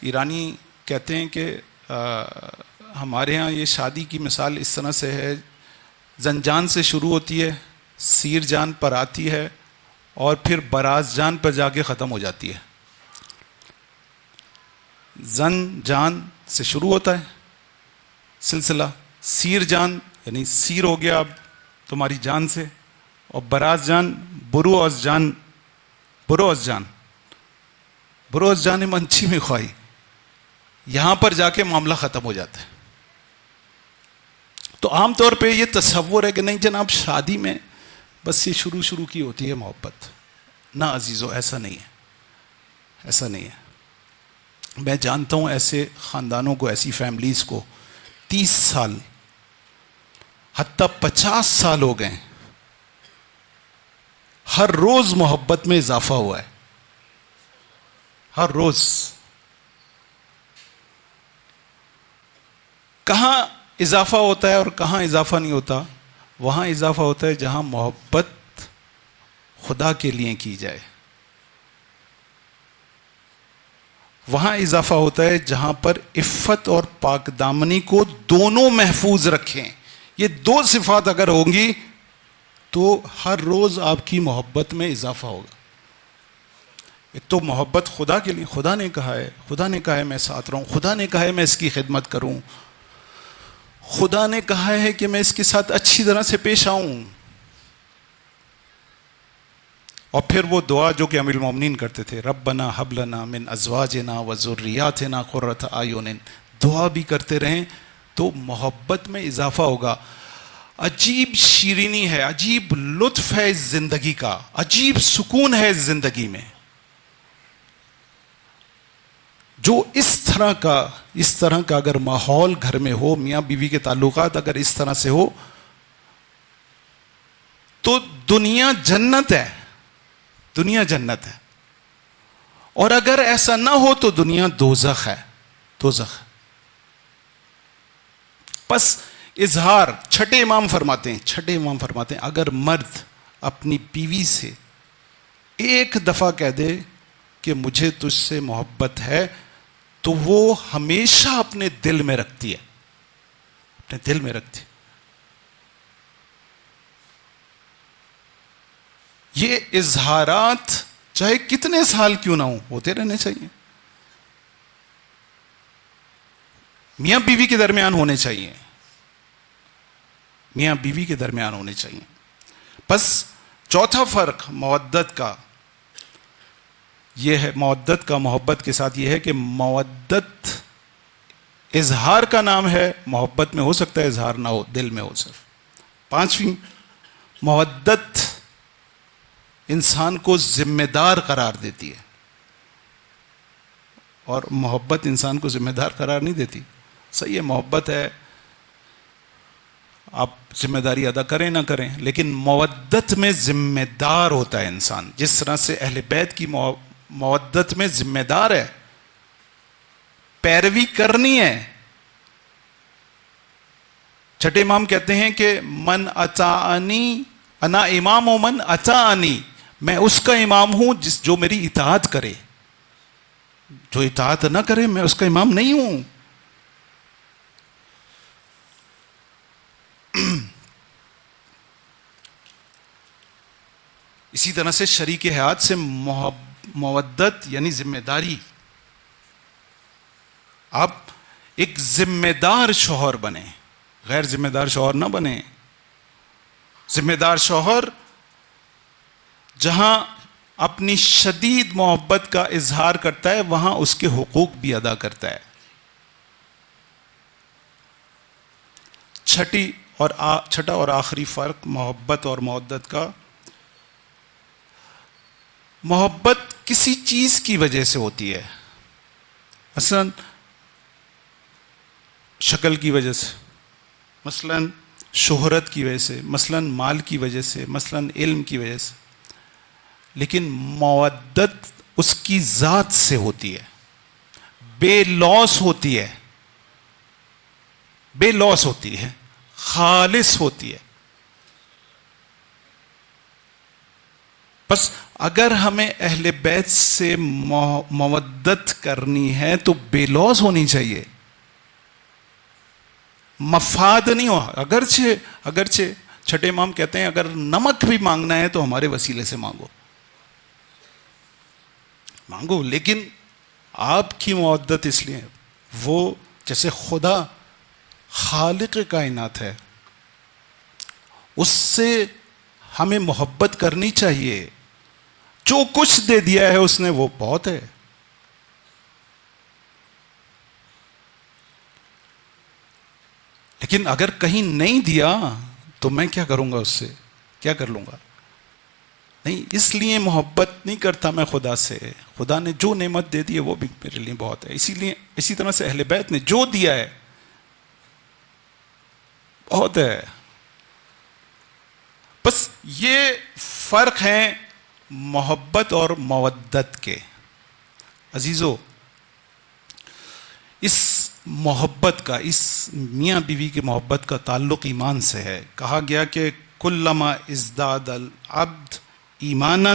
ایرانی کہتے ہیں کہ ہمارے ہاں یہ شادی کی مثال اس طرح سے ہے، زنجان سے شروع ہوتی ہے، سیر جان پر آتی ہے، اور پھر براز جان پر جا کے ختم ہو جاتی ہے۔ زن جان سے شروع ہوتا ہے سلسلہ، سیر جان یعنی سیر ہو گیا اب تمہاری جان سے، اور براز جان بروز جان منچی میں خواہی، یہاں پر جا کے معاملہ ختم ہو جاتا ہے۔ تو عام طور پہ یہ تصور ہے کہ نہیں جناب شادی میں بس یہ شروع کی ہوتی ہے محبت، نہ عزیزو ایسا نہیں ہے۔ ایسا نہیں ہے. میں جانتا ہوں ایسے خاندانوں کو, ایسی فیملیز کو 30 سال حتیٰ 50 سال ہو گئے, ہر روز محبت میں اضافہ ہوا ہے, ہر روز. کہاں اضافہ ہوتا ہے اور کہاں اضافہ نہیں ہوتا؟ وہاں اضافہ ہوتا ہے جہاں محبت خدا کے لیے کی جائے. وہاں اضافہ ہوتا ہے جہاں پر عفت اور پاک دامنی کو دونوں محفوظ رکھیں. یہ 2 صفات اگر ہوں گی تو ہر روز آپ کی محبت میں اضافہ ہوگا. ایک تو محبت خدا کے لیے, خدا نے کہا ہے میں ساتھ رہوں, خدا نے کہا ہے میں اس کی خدمت کروں, خدا نے کہا ہے کہ میں اس کے ساتھ اچھی طرح سے پیش آؤں. اور پھر وہ دعا جو کہ امیر المومنین کرتے تھے, ربنا حب لنا من ازواجنا وذریاتنا قرۃ اعین, دعا بھی کرتے رہیں تو محبت میں اضافہ ہوگا. عجیب شیرینی ہے, عجیب لطف ہے اس زندگی کا, عجیب سکون ہے اس زندگی میں, جو اس طرح کا اگر ماحول گھر میں ہو, میاں بیوی کے تعلقات اگر اس طرح سے ہو تو دنیا جنت ہے, دنیا جنت ہے. اور اگر ایسا نہ ہو تو دنیا دوزخ ہے, دوزخ. بس اظہار, چھٹے امام فرماتے ہیں اگر مرد اپنی بیوی سے ایک دفعہ کہہ دے کہ مجھے تجھ سے محبت ہے تو وہ ہمیشہ اپنے دل میں رکھتی ہے, اپنے دل میں رکھتی ہے. یہ اظہارات چاہے کتنے سال کیوں نہ ہوں ہوتے رہنے چاہیے, میاں بیوی کے درمیان ہونے چاہیے, میاں بیوی کے درمیان ہونے چاہیے. بس چوتھا فرق مودت کا یہ ہے, مودت کا محبت کے ساتھ یہ ہے کہ مودت اظہار کا نام ہے, محبت میں ہو سکتا ہے اظہار نہ ہو, دل میں ہو صرف. 5ویں, مودت انسان کو ذمہ دار قرار دیتی ہے, اور محبت انسان کو ذمہ دار قرار نہیں دیتی. صحیح ہے, محبت ہے, آپ ذمہ داری ادا کریں نہ کریں, لیکن مودت میں ذمہ دار ہوتا ہے انسان, جس طرح سے اہل بیت کی مودت میں ذمہ دار ہے, پیروی کرنی ہے. چھٹے امام کہتے ہیں کہ من اطاعنی انا امام و من اطاعنی, میں اس کا امام ہوں جو میری اطاعت کرے, جو اطاعت نہ کرے میں اس کا امام نہیں ہوں. اسی طرح سے شریک حیات سے مودت یعنی ذمہ داری. آپ ایک ذمہ دار شوہر بنیں, غیر ذمہ دار شوہر نہ بنیں. ذمہ دار شوہر جہاں اپنی شدید محبت کا اظہار کرتا ہے وہاں اس کے حقوق بھی ادا کرتا ہے. چھٹا اور آخری فرق محبت اور مودت کا, محبت کسی چیز کی وجہ سے ہوتی ہے, مثلا شکل کی وجہ سے, مثلا شہرت کی وجہ سے, مثلا مال کی وجہ سے, مثلا علم کی وجہ سے. لیکن مودت اس کی ذات سے ہوتی ہے, بے لوث ہوتی ہے, بے لوث ہوتی ہے, خالص ہوتی ہے. بس اگر ہمیں اہل بیت سے مودت کرنی ہے تو بے لوث ہونی چاہیے, مفاد نہیں ہو. اگرچہ چھٹے امام کہتے ہیں اگر نمک بھی مانگنا ہے تو ہمارے وسیلے سے مانگو, لیکن آپ کی مودت اس لیے, وہ جیسے خدا خالق کائنات ہے, اس سے ہمیں محبت کرنی چاہیے. جو کچھ دے دیا ہے اس نے وہ بہت ہے. لیکن اگر کہیں نہیں دیا تو میں کیا کروں گا, اس سے کیا کر لوں گا؟ نہیں، اس لیے محبت نہیں کرتا میں خدا سے، خدا نے جو نعمت دے دی ہے وہ بھی میرے لیے بہت ہے. اسی طرح سے اہل بیت نے جو دیا ہے بہت ہے. بس یہ فرق ہے محبت اور مودت کے. عزیزو، اس محبت کا، اس میاں بیوی کی محبت کا تعلق ایمان سے ہے. کہا گیا کہ کلما ازداد العبد ایمانا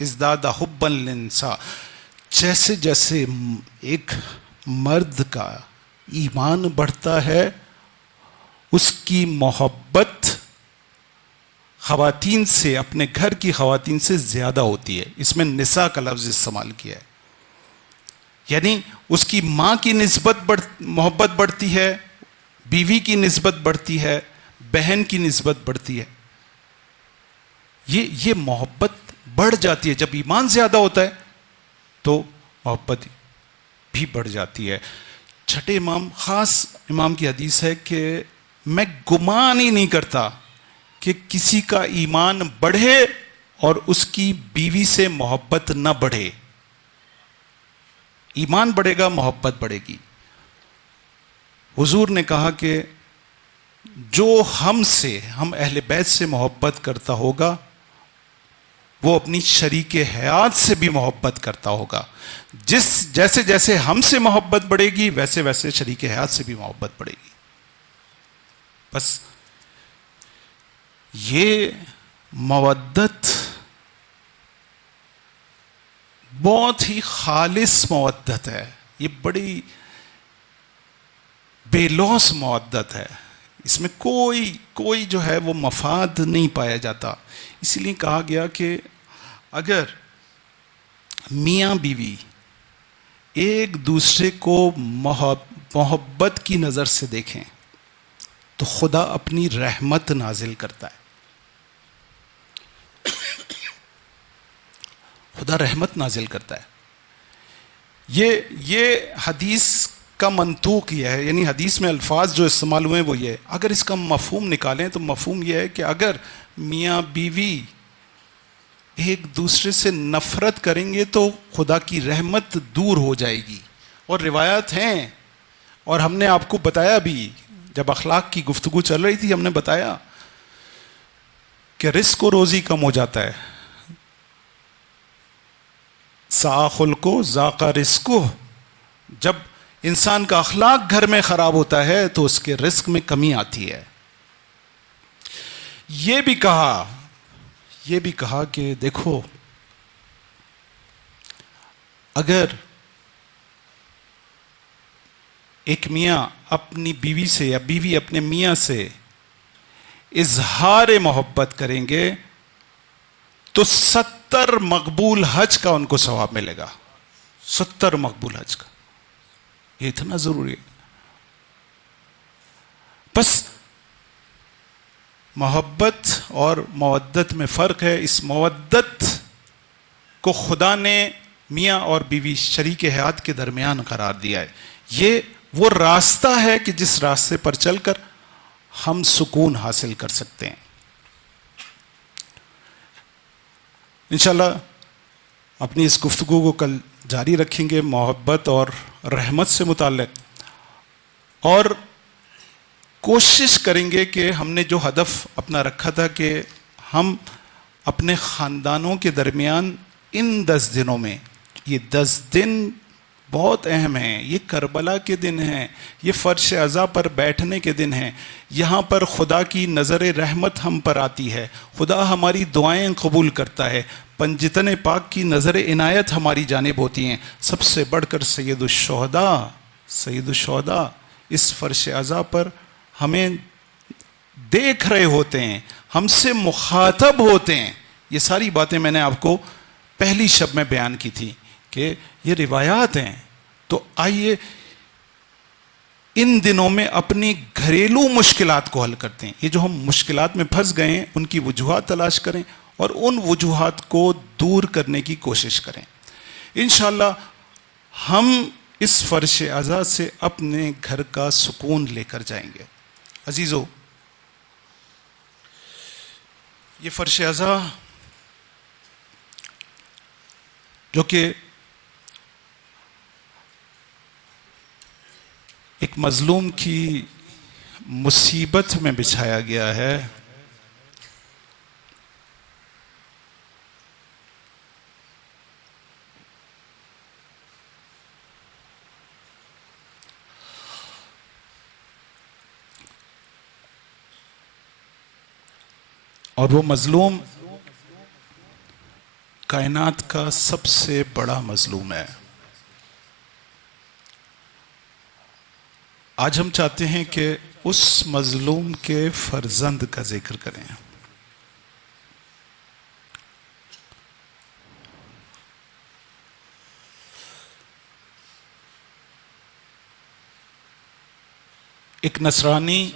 ازداد حبا للنساء. جیسے جیسے ایک مرد کا ایمان بڑھتا ہے اس کی محبت خواتین سے، اپنے گھر کی خواتین سے زیادہ ہوتی ہے. اس میں نساء کا لفظ استعمال کیا ہے، یعنی اس کی ماں کی نسبت محبت بڑھتی ہے، بیوی کی نسبت بڑھتی ہے، بہن کی نسبت بڑھتی ہے. یہ محبت بڑھ جاتی ہے. جب ایمان زیادہ ہوتا ہے تو محبت بھی بڑھ جاتی ہے. چھٹے امام، خاص امام کی حدیث ہے کہ میں گمان ہی نہیں کرتا کہ کسی کا ایمان بڑھے اور اس کی بیوی سے محبت نہ بڑھے. ایمان بڑھے گا، محبت بڑھے گی. حضور نے کہا کہ جو ہم اہل بیت سے محبت کرتا ہوگا وہ اپنی شریک حیات سے بھی محبت کرتا ہوگا. جیسے جیسے ہم سے محبت بڑھے گی ویسے ویسے شریک حیات سے بھی محبت بڑھے گی. بس یہ مودت بہت ہی خالص مودت ہے. یہ بڑی بے لوث مودت ہے. اس میں کوئی جو ہے وہ مفاد نہیں پایا جاتا. اسی لیے کہا گیا کہ اگر میاں بیوی ایک دوسرے کو محبت کی نظر سے دیکھیں تو خدا اپنی رحمت نازل کرتا ہے. خدا رحمت نازل کرتا ہے. یہ حدیث کا منطوق یہ ہے، یعنی حدیث میں الفاظ جو استعمال ہوئے وہ یہ ہے. اگر اس کا مفہوم نکالیں تو مفہوم یہ ہے کہ اگر میاں بیوی ایک دوسرے سے نفرت کریں گے تو خدا کی رحمت دور ہو جائے گی. اور روایات ہیں، اور ہم نے آپ کو بتایا بھی، جب اخلاق کی گفتگو چل رہی تھی ہم نے بتایا کہ رزق و روزی کم ہو جاتا ہے. سا خلقو ذاقا رزقو. جب انسان کا اخلاق گھر میں خراب ہوتا ہے تو اس کے رزق میں کمی آتی ہے. یہ بھی کہا کہ دیکھو، اگر ایک میاں اپنی بیوی سے یا بیوی اپنے میاں سے اظہار محبت کریں گے تو 70 مقبول حج کا ان کو ثواب ملے گا. 70 مقبول حج کا. یہ اتنا ضروری ہے. بس محبت اور مودت میں فرق ہے. اس مودت کو خدا نے میاں اور بیوی شریک حیات کے درمیان قرار دیا ہے. یہ وہ راستہ ہے کہ جس راستے پر چل کر ہم سکون حاصل کر سکتے ہیں. انشاءاللہ اپنی اس گفتگو کو کل جاری رکھیں گے محبت اور رحمت سے متعلق، اور کوشش کریں گے کہ ہم نے جو ہدف اپنا رکھا تھا کہ ہم اپنے خاندانوں کے درمیان ان 10 دنوں میں، یہ 10 دن بہت اہم ہیں. یہ کربلا کے دن ہیں، یہ فرش عزا پر بیٹھنے کے دن ہیں. یہاں پر خدا کی نظر رحمت ہم پر آتی ہے، خدا ہماری دعائیں قبول کرتا ہے، پنجتن پاک کی نظر عنایت ہماری جانب ہوتی ہیں. سب سے بڑھ کر سید الشہداء اس فرش عزا پر ہمیں دیکھ رہے ہوتے ہیں، ہم سے مخاطب ہوتے ہیں. یہ ساری باتیں میں نے آپ کو پہلی شب میں بیان کی تھی کہ یہ روایات ہیں. تو آئیے ان دنوں میں اپنی گھریلو مشکلات کو حل کرتے ہیں. یہ جو ہم مشکلات میں پھنس گئے ہیں ان کی وجوہات تلاش کریں اور ان وجوہات کو دور کرنے کی کوشش کریں. انشاءاللہ ہم اس فرش عزا سے اپنے گھر کا سکون لے کر جائیں گے. عزیزو، یہ فرش عزا جو کہ ایک مظلوم کی مصیبت میں بچھایا گیا ہے، اور وہ مظلوم کائنات کا سب سے بڑا مظلوم ہے۔ آج ہم چاہتے ہیں کہ اس مظلوم کے فرزند کا ذکر کریں۔ ایک نصرانی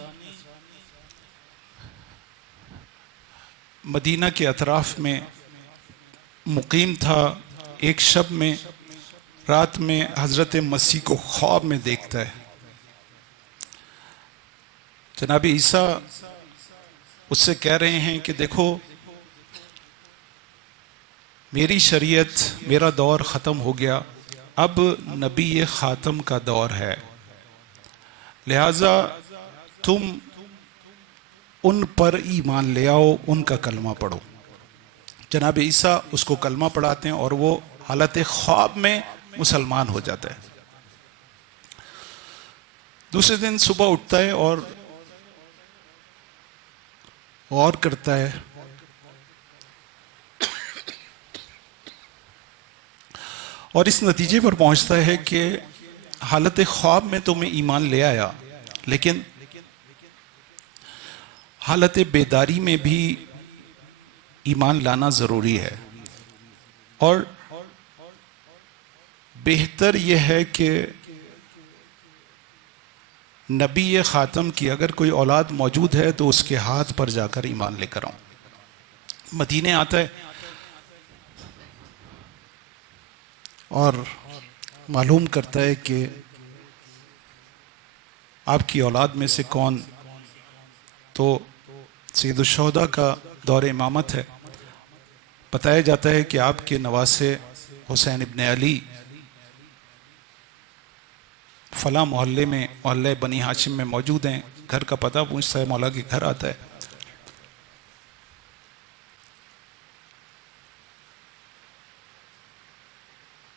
مدینہ کے اطراف میں مقیم تھا۔ ایک شب میں، رات میں حضرت مسیح کو خواب میں دیکھتا ہے۔ جناب عیسیٰ اس سے کہہ رہے ہیں کہ دیکھو، میری شریعت، میرا دور ختم ہو گیا، اب نبی خاتم کا دور ہے، لہذا تم ان پر ایمان لے آؤ، ان کا کلمہ پڑھو۔ جناب عیسیٰ اس کو کلمہ پڑھاتے ہیں اور وہ حالت خواب میں مسلمان ہو جاتا ہے۔ دوسرے دن صبح اٹھتا ہے اور غور کرتا ہے، اور اس نتیجے پر پہنچتا ہے کہ حالت خواب میں تو میں ایمان لے آیا، لیکن حالت بیداری میں بھی ایمان لانا ضروری ہے، اور بہتر یہ ہے کہ نبی خاتم کی اگر کوئی اولاد موجود ہے تو اس کے ہاتھ پر جا کر ایمان لے کر آؤں۔ مدینے آتا ہے اور معلوم کرتا ہے کہ آپ کی اولاد میں سے کون، تو سید الشہداء کا دور امامت ہے۔ بتایا جاتا ہے کہ آپ کے نواسے حسین ابن علی فلاں محلے میں، محلہ بنی ہاشم میں موجود ہیں۔ گھر کا پتہ پوچھتا ہے، مولا کے گھر آتا ہے۔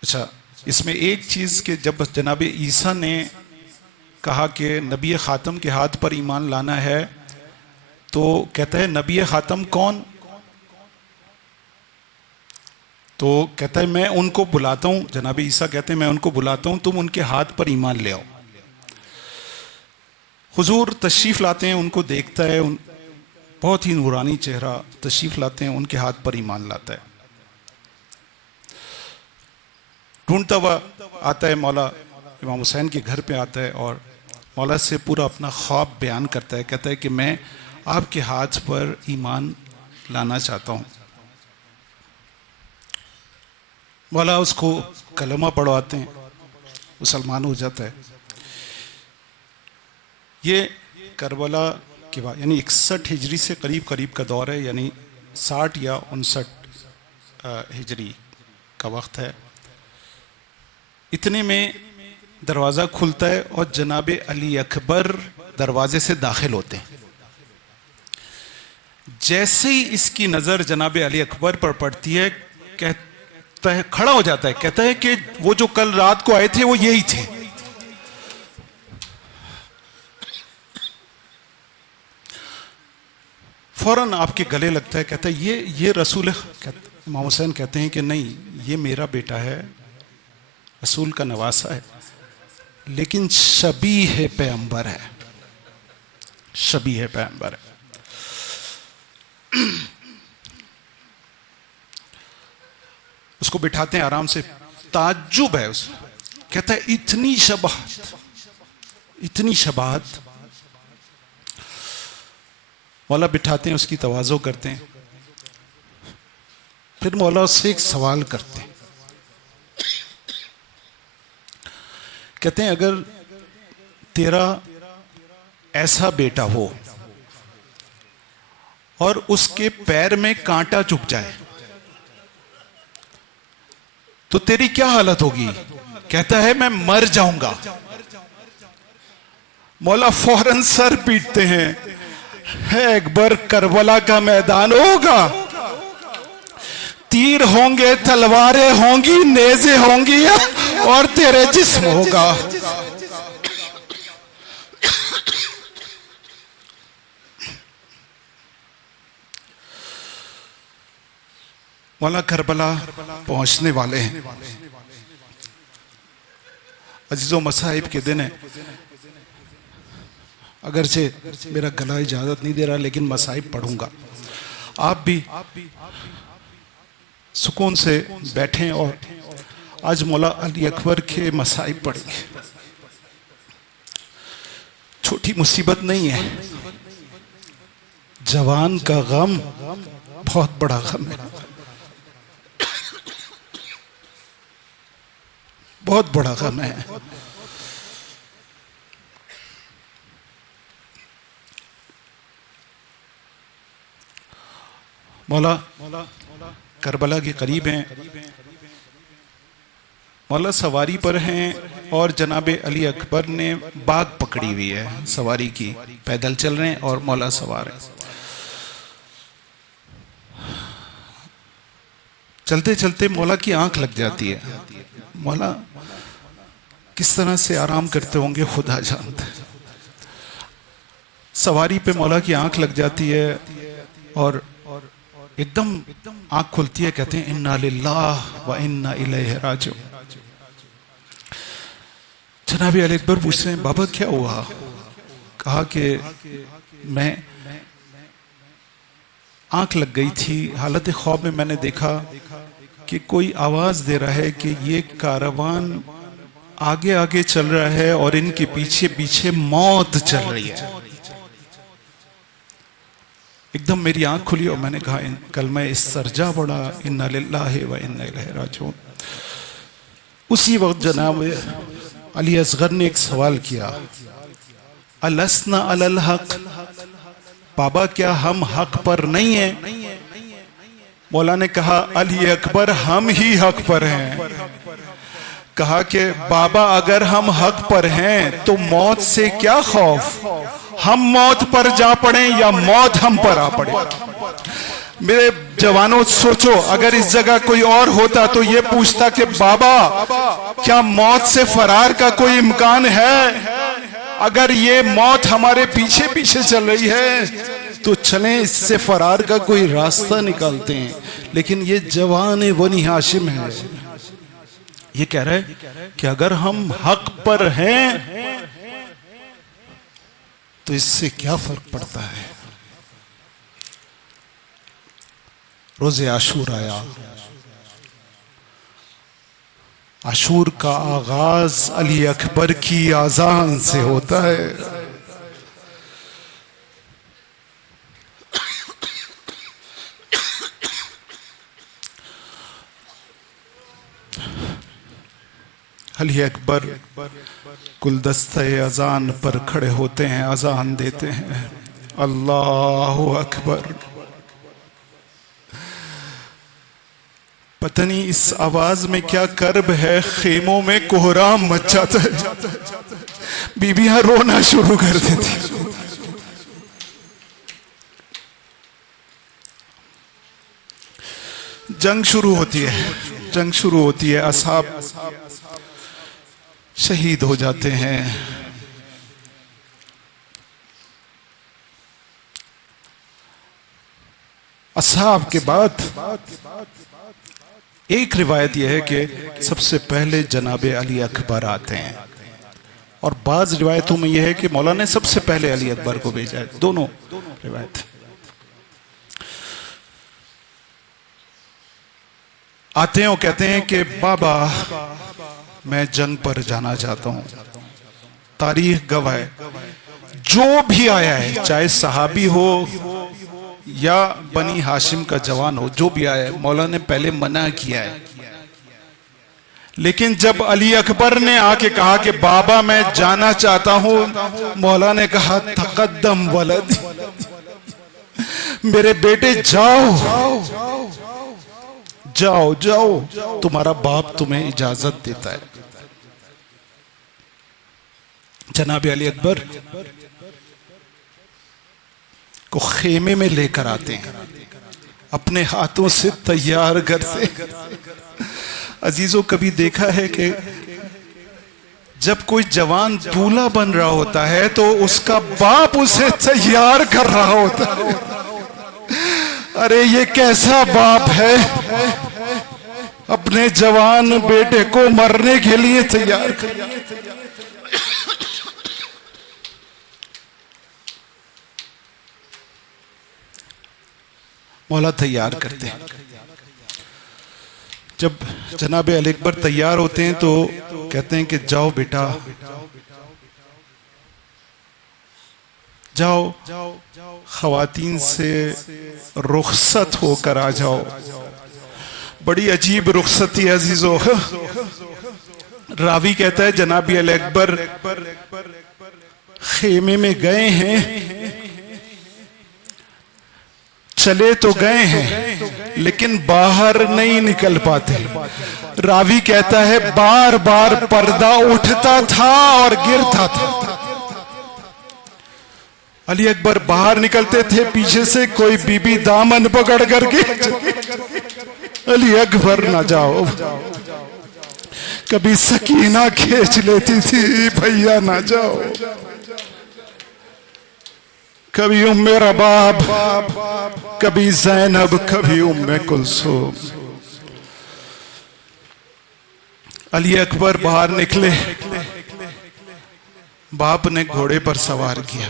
اچھا، اس میں ایک چیز کہ جب جناب عیسیٰ نے کہا کہ نبی خاتم کے ہاتھ پر ایمان لانا ہے، تو کہتا ہے نبی خاتم کون؟ تو کہتا ہے میں ان کو بلاتا ہوں، جناب عیسیٰ کہتے ہیں میں ان کو بلاتا ہوں، تم ان کے ہاتھ پر ایمان لے آؤ۔ حضور تشریف لاتے ہیں، ان کو دیکھتا ہے، بہت ہی نورانی چہرہ، تشریف لاتے ہیں، ان کے ہاتھ پر ایمان لاتا ہے۔ ڈھونڈتا ہوا آتا ہے، مولا امام حسین کے گھر پہ آتا ہے اور مولا سے پورا اپنا خواب بیان کرتا ہے۔ کہتا ہے کہ میں آپ کے ہاتھ پر ایمان لانا چاہتا ہوں۔ مولا اس کو کلمہ پڑھواتے ہیں، مسلمان ہو جاتا ہے۔ یہ کربلا کے بعد یعنی 61 ہجری سے قریب قریب کا دور ہے، یعنی 60 یا 59 ہجری کا وقت ہے۔ اتنے میں دروازہ کھلتا ہے اور جناب علی اکبر دروازے سے داخل ہوتے ہیں۔ جیسے ہی اس کی نظر جناب علی اکبر پر پڑتی ہے، کہتا ہے، کھڑا ہو جاتا ہے، کہتا ہے کہ وہ جو کل رات کو آئے تھے وہ یہی تھے۔ فوراً آپ کے گلے لگتا ہے، کہتا ہے یہ رسول ہے۔ امام حسین کہتے ہیں کہ نہیں، یہ میرا بیٹا ہے، رسول کا نواسا ہے، لیکن شبیہ پیغمبر ہے، شبیہ پیغمبر ہے۔ اس کو بٹھاتے ہیں آرام سے، تعجب ہے اس، کہتا ہے اتنی شباہت، اتنی شباہت۔ مولا بٹھاتے ہیں، اس کی تواضع کرتے ہیں، پھر مولا سے ایک سوال کرتے ہیں، کہتے ہیں اگر تیرا ایسا بیٹا ہو اور اس کے پیر میں کانٹا چبھ جائے تو تیری کیا حالت ہوگی؟ کہتا ہے میں مر جاؤں گا۔ مولا فوراً سر پیٹتے ہیں، ہے اکبر کربلا کا میدان ہوگا، تیر ہوں گے، تلواریں ہوں گی، نیزے ہوں گی، اور تیرے جسم ہوگا۔ مولا کربلا پہنچنے والے ہیں۔ عزیزوں مصائب کے دن ہیں، اگرچہ میرا گلا اجازت نہیں دے رہا لیکن مصائب پڑھوں گا۔ آپ بھی سکون سے بیٹھیں اور آج مولا علی اکبر کے مصائب پڑھیں گے۔ چھوٹی مصیبت نہیں ہے، جوان کا غم بہت بڑا غم ہے، بہت بڑا غم ہے۔ مولا کربلا کے قریب ہیں، مولا سواری پر ہیں اور جناب علی اکبر نے باغ پکڑی ہوئی ہے سواری کی، پیدل چل رہے ہیں اور مولا سوار ہیں۔ چلتے چلتے مولا کی آنکھ لگ جاتی ہے، مولا کس طرح سے آرام کرتے ہوں گے خدا جانتا ہے۔ سواری پہ مولا کی آنکھ لگ جاتی ہے اور ایک دم آنکھ کھلتی ہے، کہتے ہیں انا للہ و انا الیہ راجعون۔ جناب علی اکبر پوچھتے ہیں بابا کیا ہوا؟ کہا کہ میں آنکھ لگ گئی تھی، حالت خواب میں میں نے دیکھا کہ کوئی آواز دے رہا ہے کہ یہ کاروان آگے آگے چل رہا ہے اور ان کے پیچھے پیچھے موت چل رہی ہے۔ ایک دم میری آنکھ کھلی اور میں نے کہا کلمہ استرجاع پڑھا، انا للہ و انا الیہ راجعون۔ اسی وقت جناب علی اصغر نے ایک سوال کیا، السنا علی الحق، بابا کیا ہم حق پر نہیں ہیں؟ مولا نے کہا علی اکبر ہم ہی حق پر ہیں۔ کہا کہ بابا اگر ہم حق پر ہیں تو موت سے کیا خوف، ہم موت پر جا پڑیں یا موت ہم پر آ پڑے۔ میرے جوانوں سوچو، اگر اس جگہ کوئی اور ہوتا تو یہ پوچھتا کہ بابا کیا موت سے فرار کا کوئی امکان ہے؟ اگر یہ موت ہمارے پیچھے پیچھے چل رہی ہے تو چلیں اس سے فرار کا کوئی راستہ نکالتے ہیں۔ لیکن یہ جوان بنی ہاشم ہے، یہ کہہ رہے کہ اگر ہم حق پر ہیں تو اس سے کیا فرق پڑتا ہے۔ روز عاشور آیا، عاشور کا آغاز علی اکبر کی اذان سے ہوتا ہے۔ علی اکبر گلدستہ اذان پر کھڑے ہوتے ہیں، اذان دیتے ہیں، اللہ اکبر۔ پتہ نہیں اس آواز میں کیا کرب ہے، خیموں میں کوہرام مچ جاتا ہے، بیویاں رونا شروع کر دیتی۔ جنگ شروع ہوتی ہے، جنگ شروع ہوتی ہے، اصحاب شہید ہو جاتے ہیں۔ اصحاب کے بعد ایک روایت یہ ہے کہ سب سے پہلے جناب علی اکبر آتے ہیں، اور بعض روایتوں میں یہ ہے کہ مولا نے سب سے پہلے علی اکبر کو بھیجا ہے، دونوں روایت۔ آتے ہیں اور کہتے ہیں کہ بابا میں جنگ پر جانا چاہتا ہوں، تاریخ گواہ ہے جو بھی آیا ہے، چاہے صحابی ہو یا بنی ہاشم کا جوان ہو، جو بھی آیا ہے، مولا نے پہلے منع کیا ہے۔ لیکن جب علی اکبر نے آ کے کہا کہ بابا میں جانا چاہتا ہوں، مولا نے کہا تقدم ولد، میرے بیٹے جاؤ جاؤ جاؤ تمہارا باپ تمہیں اجازت دیتا ہے۔ جناب علی اکبر کو خیمے میں لے کر آتے ہیں، اپنے ہاتھوں سے تیار کرتے۔ عزیزوں کبھی دیکھا ہے کہ جب کوئی جوان دولہا بن رہا ہوتا ہے تو اس کا باپ اسے تیار کر رہا ہوتا ہے؟ ارے یہ کیسا باپ ہے اپنے جوان بیٹے کو مرنے کے لیے تیار کر۔ مولا تیار کرتے ہیں۔ جب جناب علی اکبر تیار ہوتے ہیں تو کہتے ہیں کہ جاؤ بیٹا، جاؤ خواتین سے رخصت ہو کر آ جاؤ۔ بڑی عجیب رخصتی عزیزو۔ راوی کہتا ہے جناب علی اکبر خیمے میں گئے ہیں، چلے تو گئے ہیں لیکن باہر نہیں نکل پاتے۔ راوی کہتا ہے بار بار پردہ اٹھتا تھا اور گرتا تھا۔ علی اکبر باہر نکلتے تھے، پیچھے سے کوئی بی بی دامن پکڑ کر کے علی اکبر نہ جاؤ۔ کبھی سکینہ کھینچ لیتی تھی بھیا نہ جاؤ، کبھی ام رباب، کبھی زینب، کبھی ام کلثوم۔ علی اکبر باہر نکلے، باپ نے گھوڑے پر سوار کیا،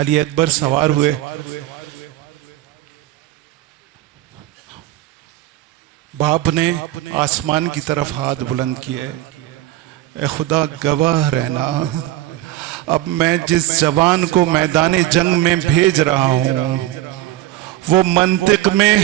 علی اکبر سوار ہوئے، باپ نے آسمان کی طرف ہاتھ بلند کیے، اے خدا گواہ رہنا، اب میں جس جوان کو میدان جنگ میں بھیج رہا ہوں وہ منطق میں،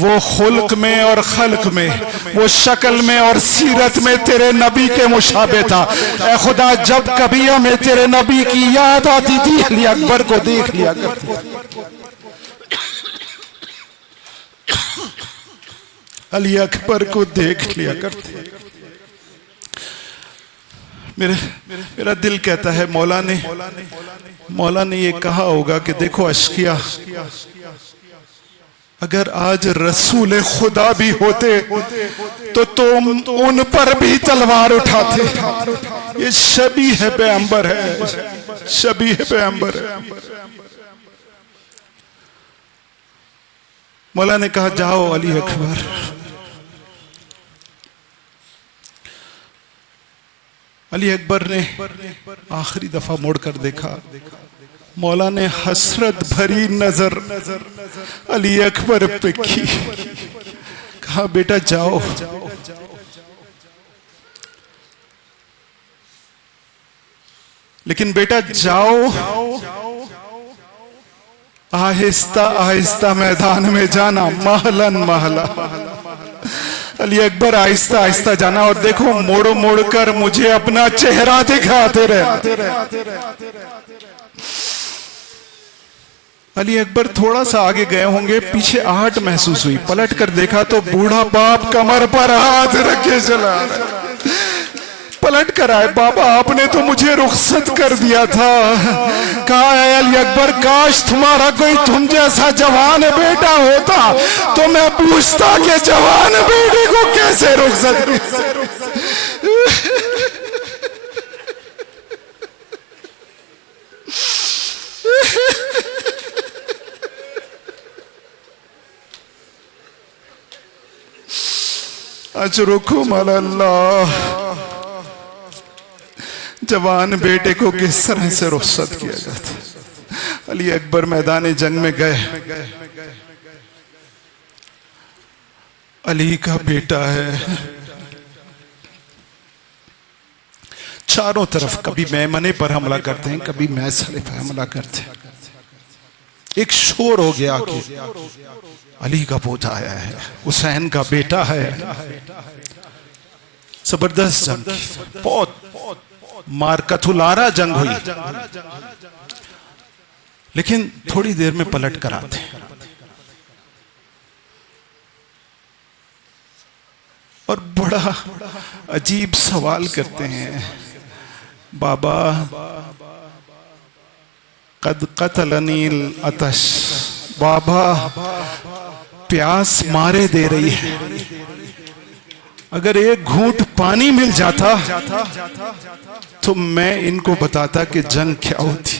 وہ خلق میں اور خلق میں، وہ شکل میں اور سیرت میں تیرے نبی کے مشابہ تھا۔ اے خدا جب کبھی ہمیں تیرے نبی کی یاد آتی تھی علی اکبر کو دیکھ لیا کرتے، علی اکبر کو دیکھ لیا کرتے۔ میرا دل کہتا ہے مولا نے یہ کہا ہوگا کہ دیکھو اشقیا، اگر آج رسول خدا بھی ہوتے تو تم ان پر بھی تلوار اٹھاتے۔ یہ شبیہ پیغمبر ہے، شبیہ پیغمبر ہے۔ مولا نے کہا جاؤ علی اکبر۔ علی اکبر نے آخری دفعہ مڑ کر دیکھا، مولا نے حسرت بھری نظر علی اکبر پہ کی، کہا بیٹا جاؤ، لیکن بیٹا جاؤ، آہستہ آہستہ میدان میں جانا، محلن محلہ۔ علی اکبر آہستہ آہستہ جانا، اور دیکھو موڑ موڑ کر مجھے اپنا چہرہ دکھاتے رہے۔ علی اکبر تھوڑا سا آگے گئے ہوں گے، پیچھے آہٹ محسوس ہوئی، پلٹ کر دیکھا تو بوڑھا باپ کمر پر ہاتھ رکھے چلا رہا۔ پلٹ کر آئے، بابا آپ نے تو مجھے رخصت کر دیا تھا۔ کہا اے علی اکبر کاش تمہارا کوئی تم جیسا جوان بیٹا ہوتا تو میں پوچھتا کہ جوان بیٹے کو کیسے رخصت کی۔ اجرکم علی اللہ، جوان بیٹے کو کس طرح سے رخصت کیا جاتا۔ علی اکبر میدان جنگ میں گئے، علی کا بیٹا ہے، چاروں طرف کبھی میمنے پر حملہ کرتے ہیں، کبھی میسرے پر حملہ کرتے ہیں۔ ایک شور ہو گیا کہ علی کا پوتا آیا ہے، حسین کا بیٹا ہے۔ زبردست جنگ، بہت مارکت الارا جنگ ہوئی، لیکن تھوڑی دیر میں پلٹ کر آتے ہیں۔ اور بڑا عجیب سوال کرتے ہیں، بابا قد قتلنی العطش، بابا پیاس مارے دے رہی ہے، اگر ایک گھونٹ پانی مل جاتا تو میں ان کو بتاتا کہ جنگ کیا ہوتی۔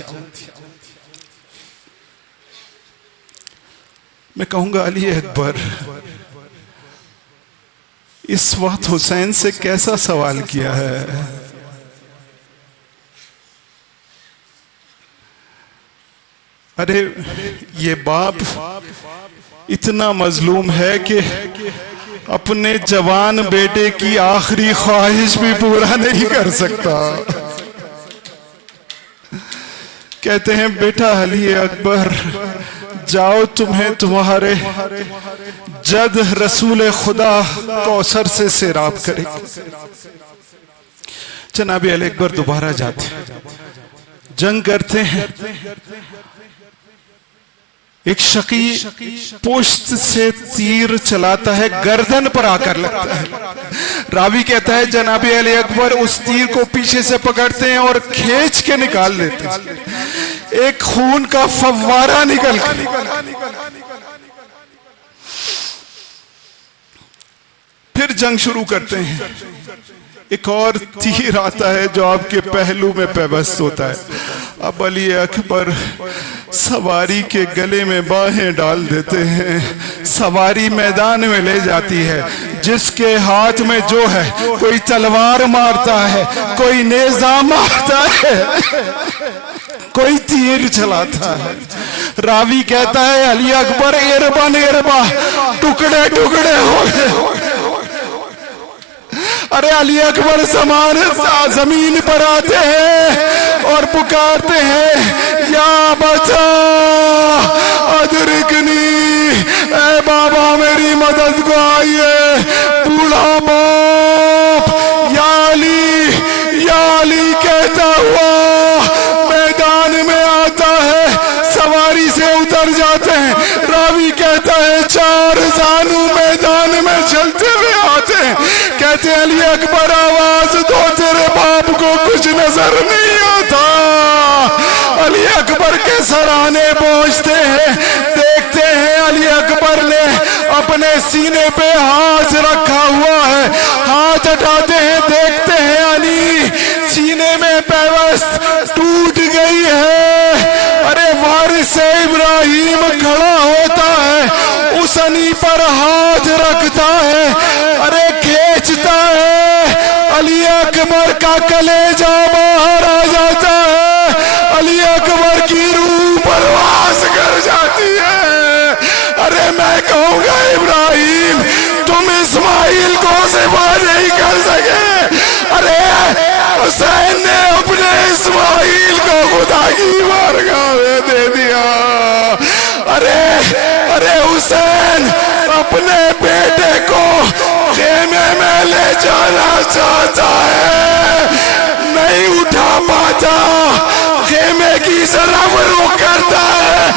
میں کہوں گا علی اکبر اس وقت حسین سے کیسا سوال کیا ہے؟ ارے یہ باپ اتنا مظلوم ہے کہ اپنے جوان بیٹے کی آخری خواہش بھی پورا نہیں کر سکتا۔ کہتے ہیں بیٹا علی اکبر جاؤ، تمہیں تمہارے جد رسول خدا کوثر سے سیراب کرے۔ جناب علی اکبر دوبارہ جاتے ہیں، جنگ کرتے ہیں، ایک شقی پشت سے تیر چلاتا ہے، گردن پر آ کر لگتا ہے۔ راوی کہتا ہے جناب علی اکبر اس تیر کو پیچھے سے پکڑتے ہیں اور کھینچ کے نکال لیتے ہیں، ایک خون کا فوارہ نکل کے۔ پھر جنگ شروع کرتے ہیں، ایک اور تیر آتا ہے جو آپ کے پہلو میں پیوست ہوتا ہے۔ اب علی اکبر سواری کے گلے میں باہیں ڈال دیتے ہیں، سواری میدان میں لے جاتی ہے، جس کے ہاتھ میں جو ہے، کوئی تلوار مارتا ہے، کوئی نیزہ مارتا ہے، کوئی تیر چلاتا ہے۔ راوی کہتا ہے علی اکبر اربن اربا، ٹکڑے ٹکڑے ہو گئے۔ ارے علی اکبر زمین پر آتے ہیں اور پکارتے ہیں یا بچا ادرکنی، اے بابا میری مدد کو آئیے، بوڑھا باپ یا علی کہتا ہوا میدان میں آتا ہے، سواری سے اتر جاتے ہیں۔ راوی کہتا ہے چار زانو میدان میں چلتے ہوئے آتے ہیں، کہتے ہیں علی اکبر آواز دو، تیرے باپ کو کچھ نظر نہیں آتا۔ علی اکبر کے سرانے پہنچتے ہیں، دیکھتے ہیں علی اکبر نے اپنے سینے پہ ہاتھ رکھا ہوا ہے، ہاتھ ہٹاتے ہیں، دیکھتے ہیں علی سینے میں پیوست ٹوٹ گئی ہے۔ ارے وارث ابراہیم کھڑا ہوتا ہے، اس علی پر ہاتھ رکھتا ہے، ارے کھینچتا ہے، علی اکبر کا کلیجہ باہر آ جاتا ہے، علی اکبر کی روح پرواز کر جاتی ہے۔ ارے میں کہوں گا ابراہیم تم اسماعیل کو ذبح نہیں کر سکے، ارے حسین نے اپنے اسماعیل کو خدا کی بارگاہ میں دے دیا۔ ارے حسین اپنے بیٹے کو خیمے میں لے جانا چاہتا ہے، نہیں اٹھا پاتا، خیمے کی طرف رخ کرتا ہے،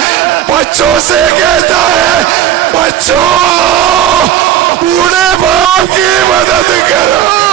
بچوں سے کہتا ہے بچوں بوڑھے باپ کی مدد کرو۔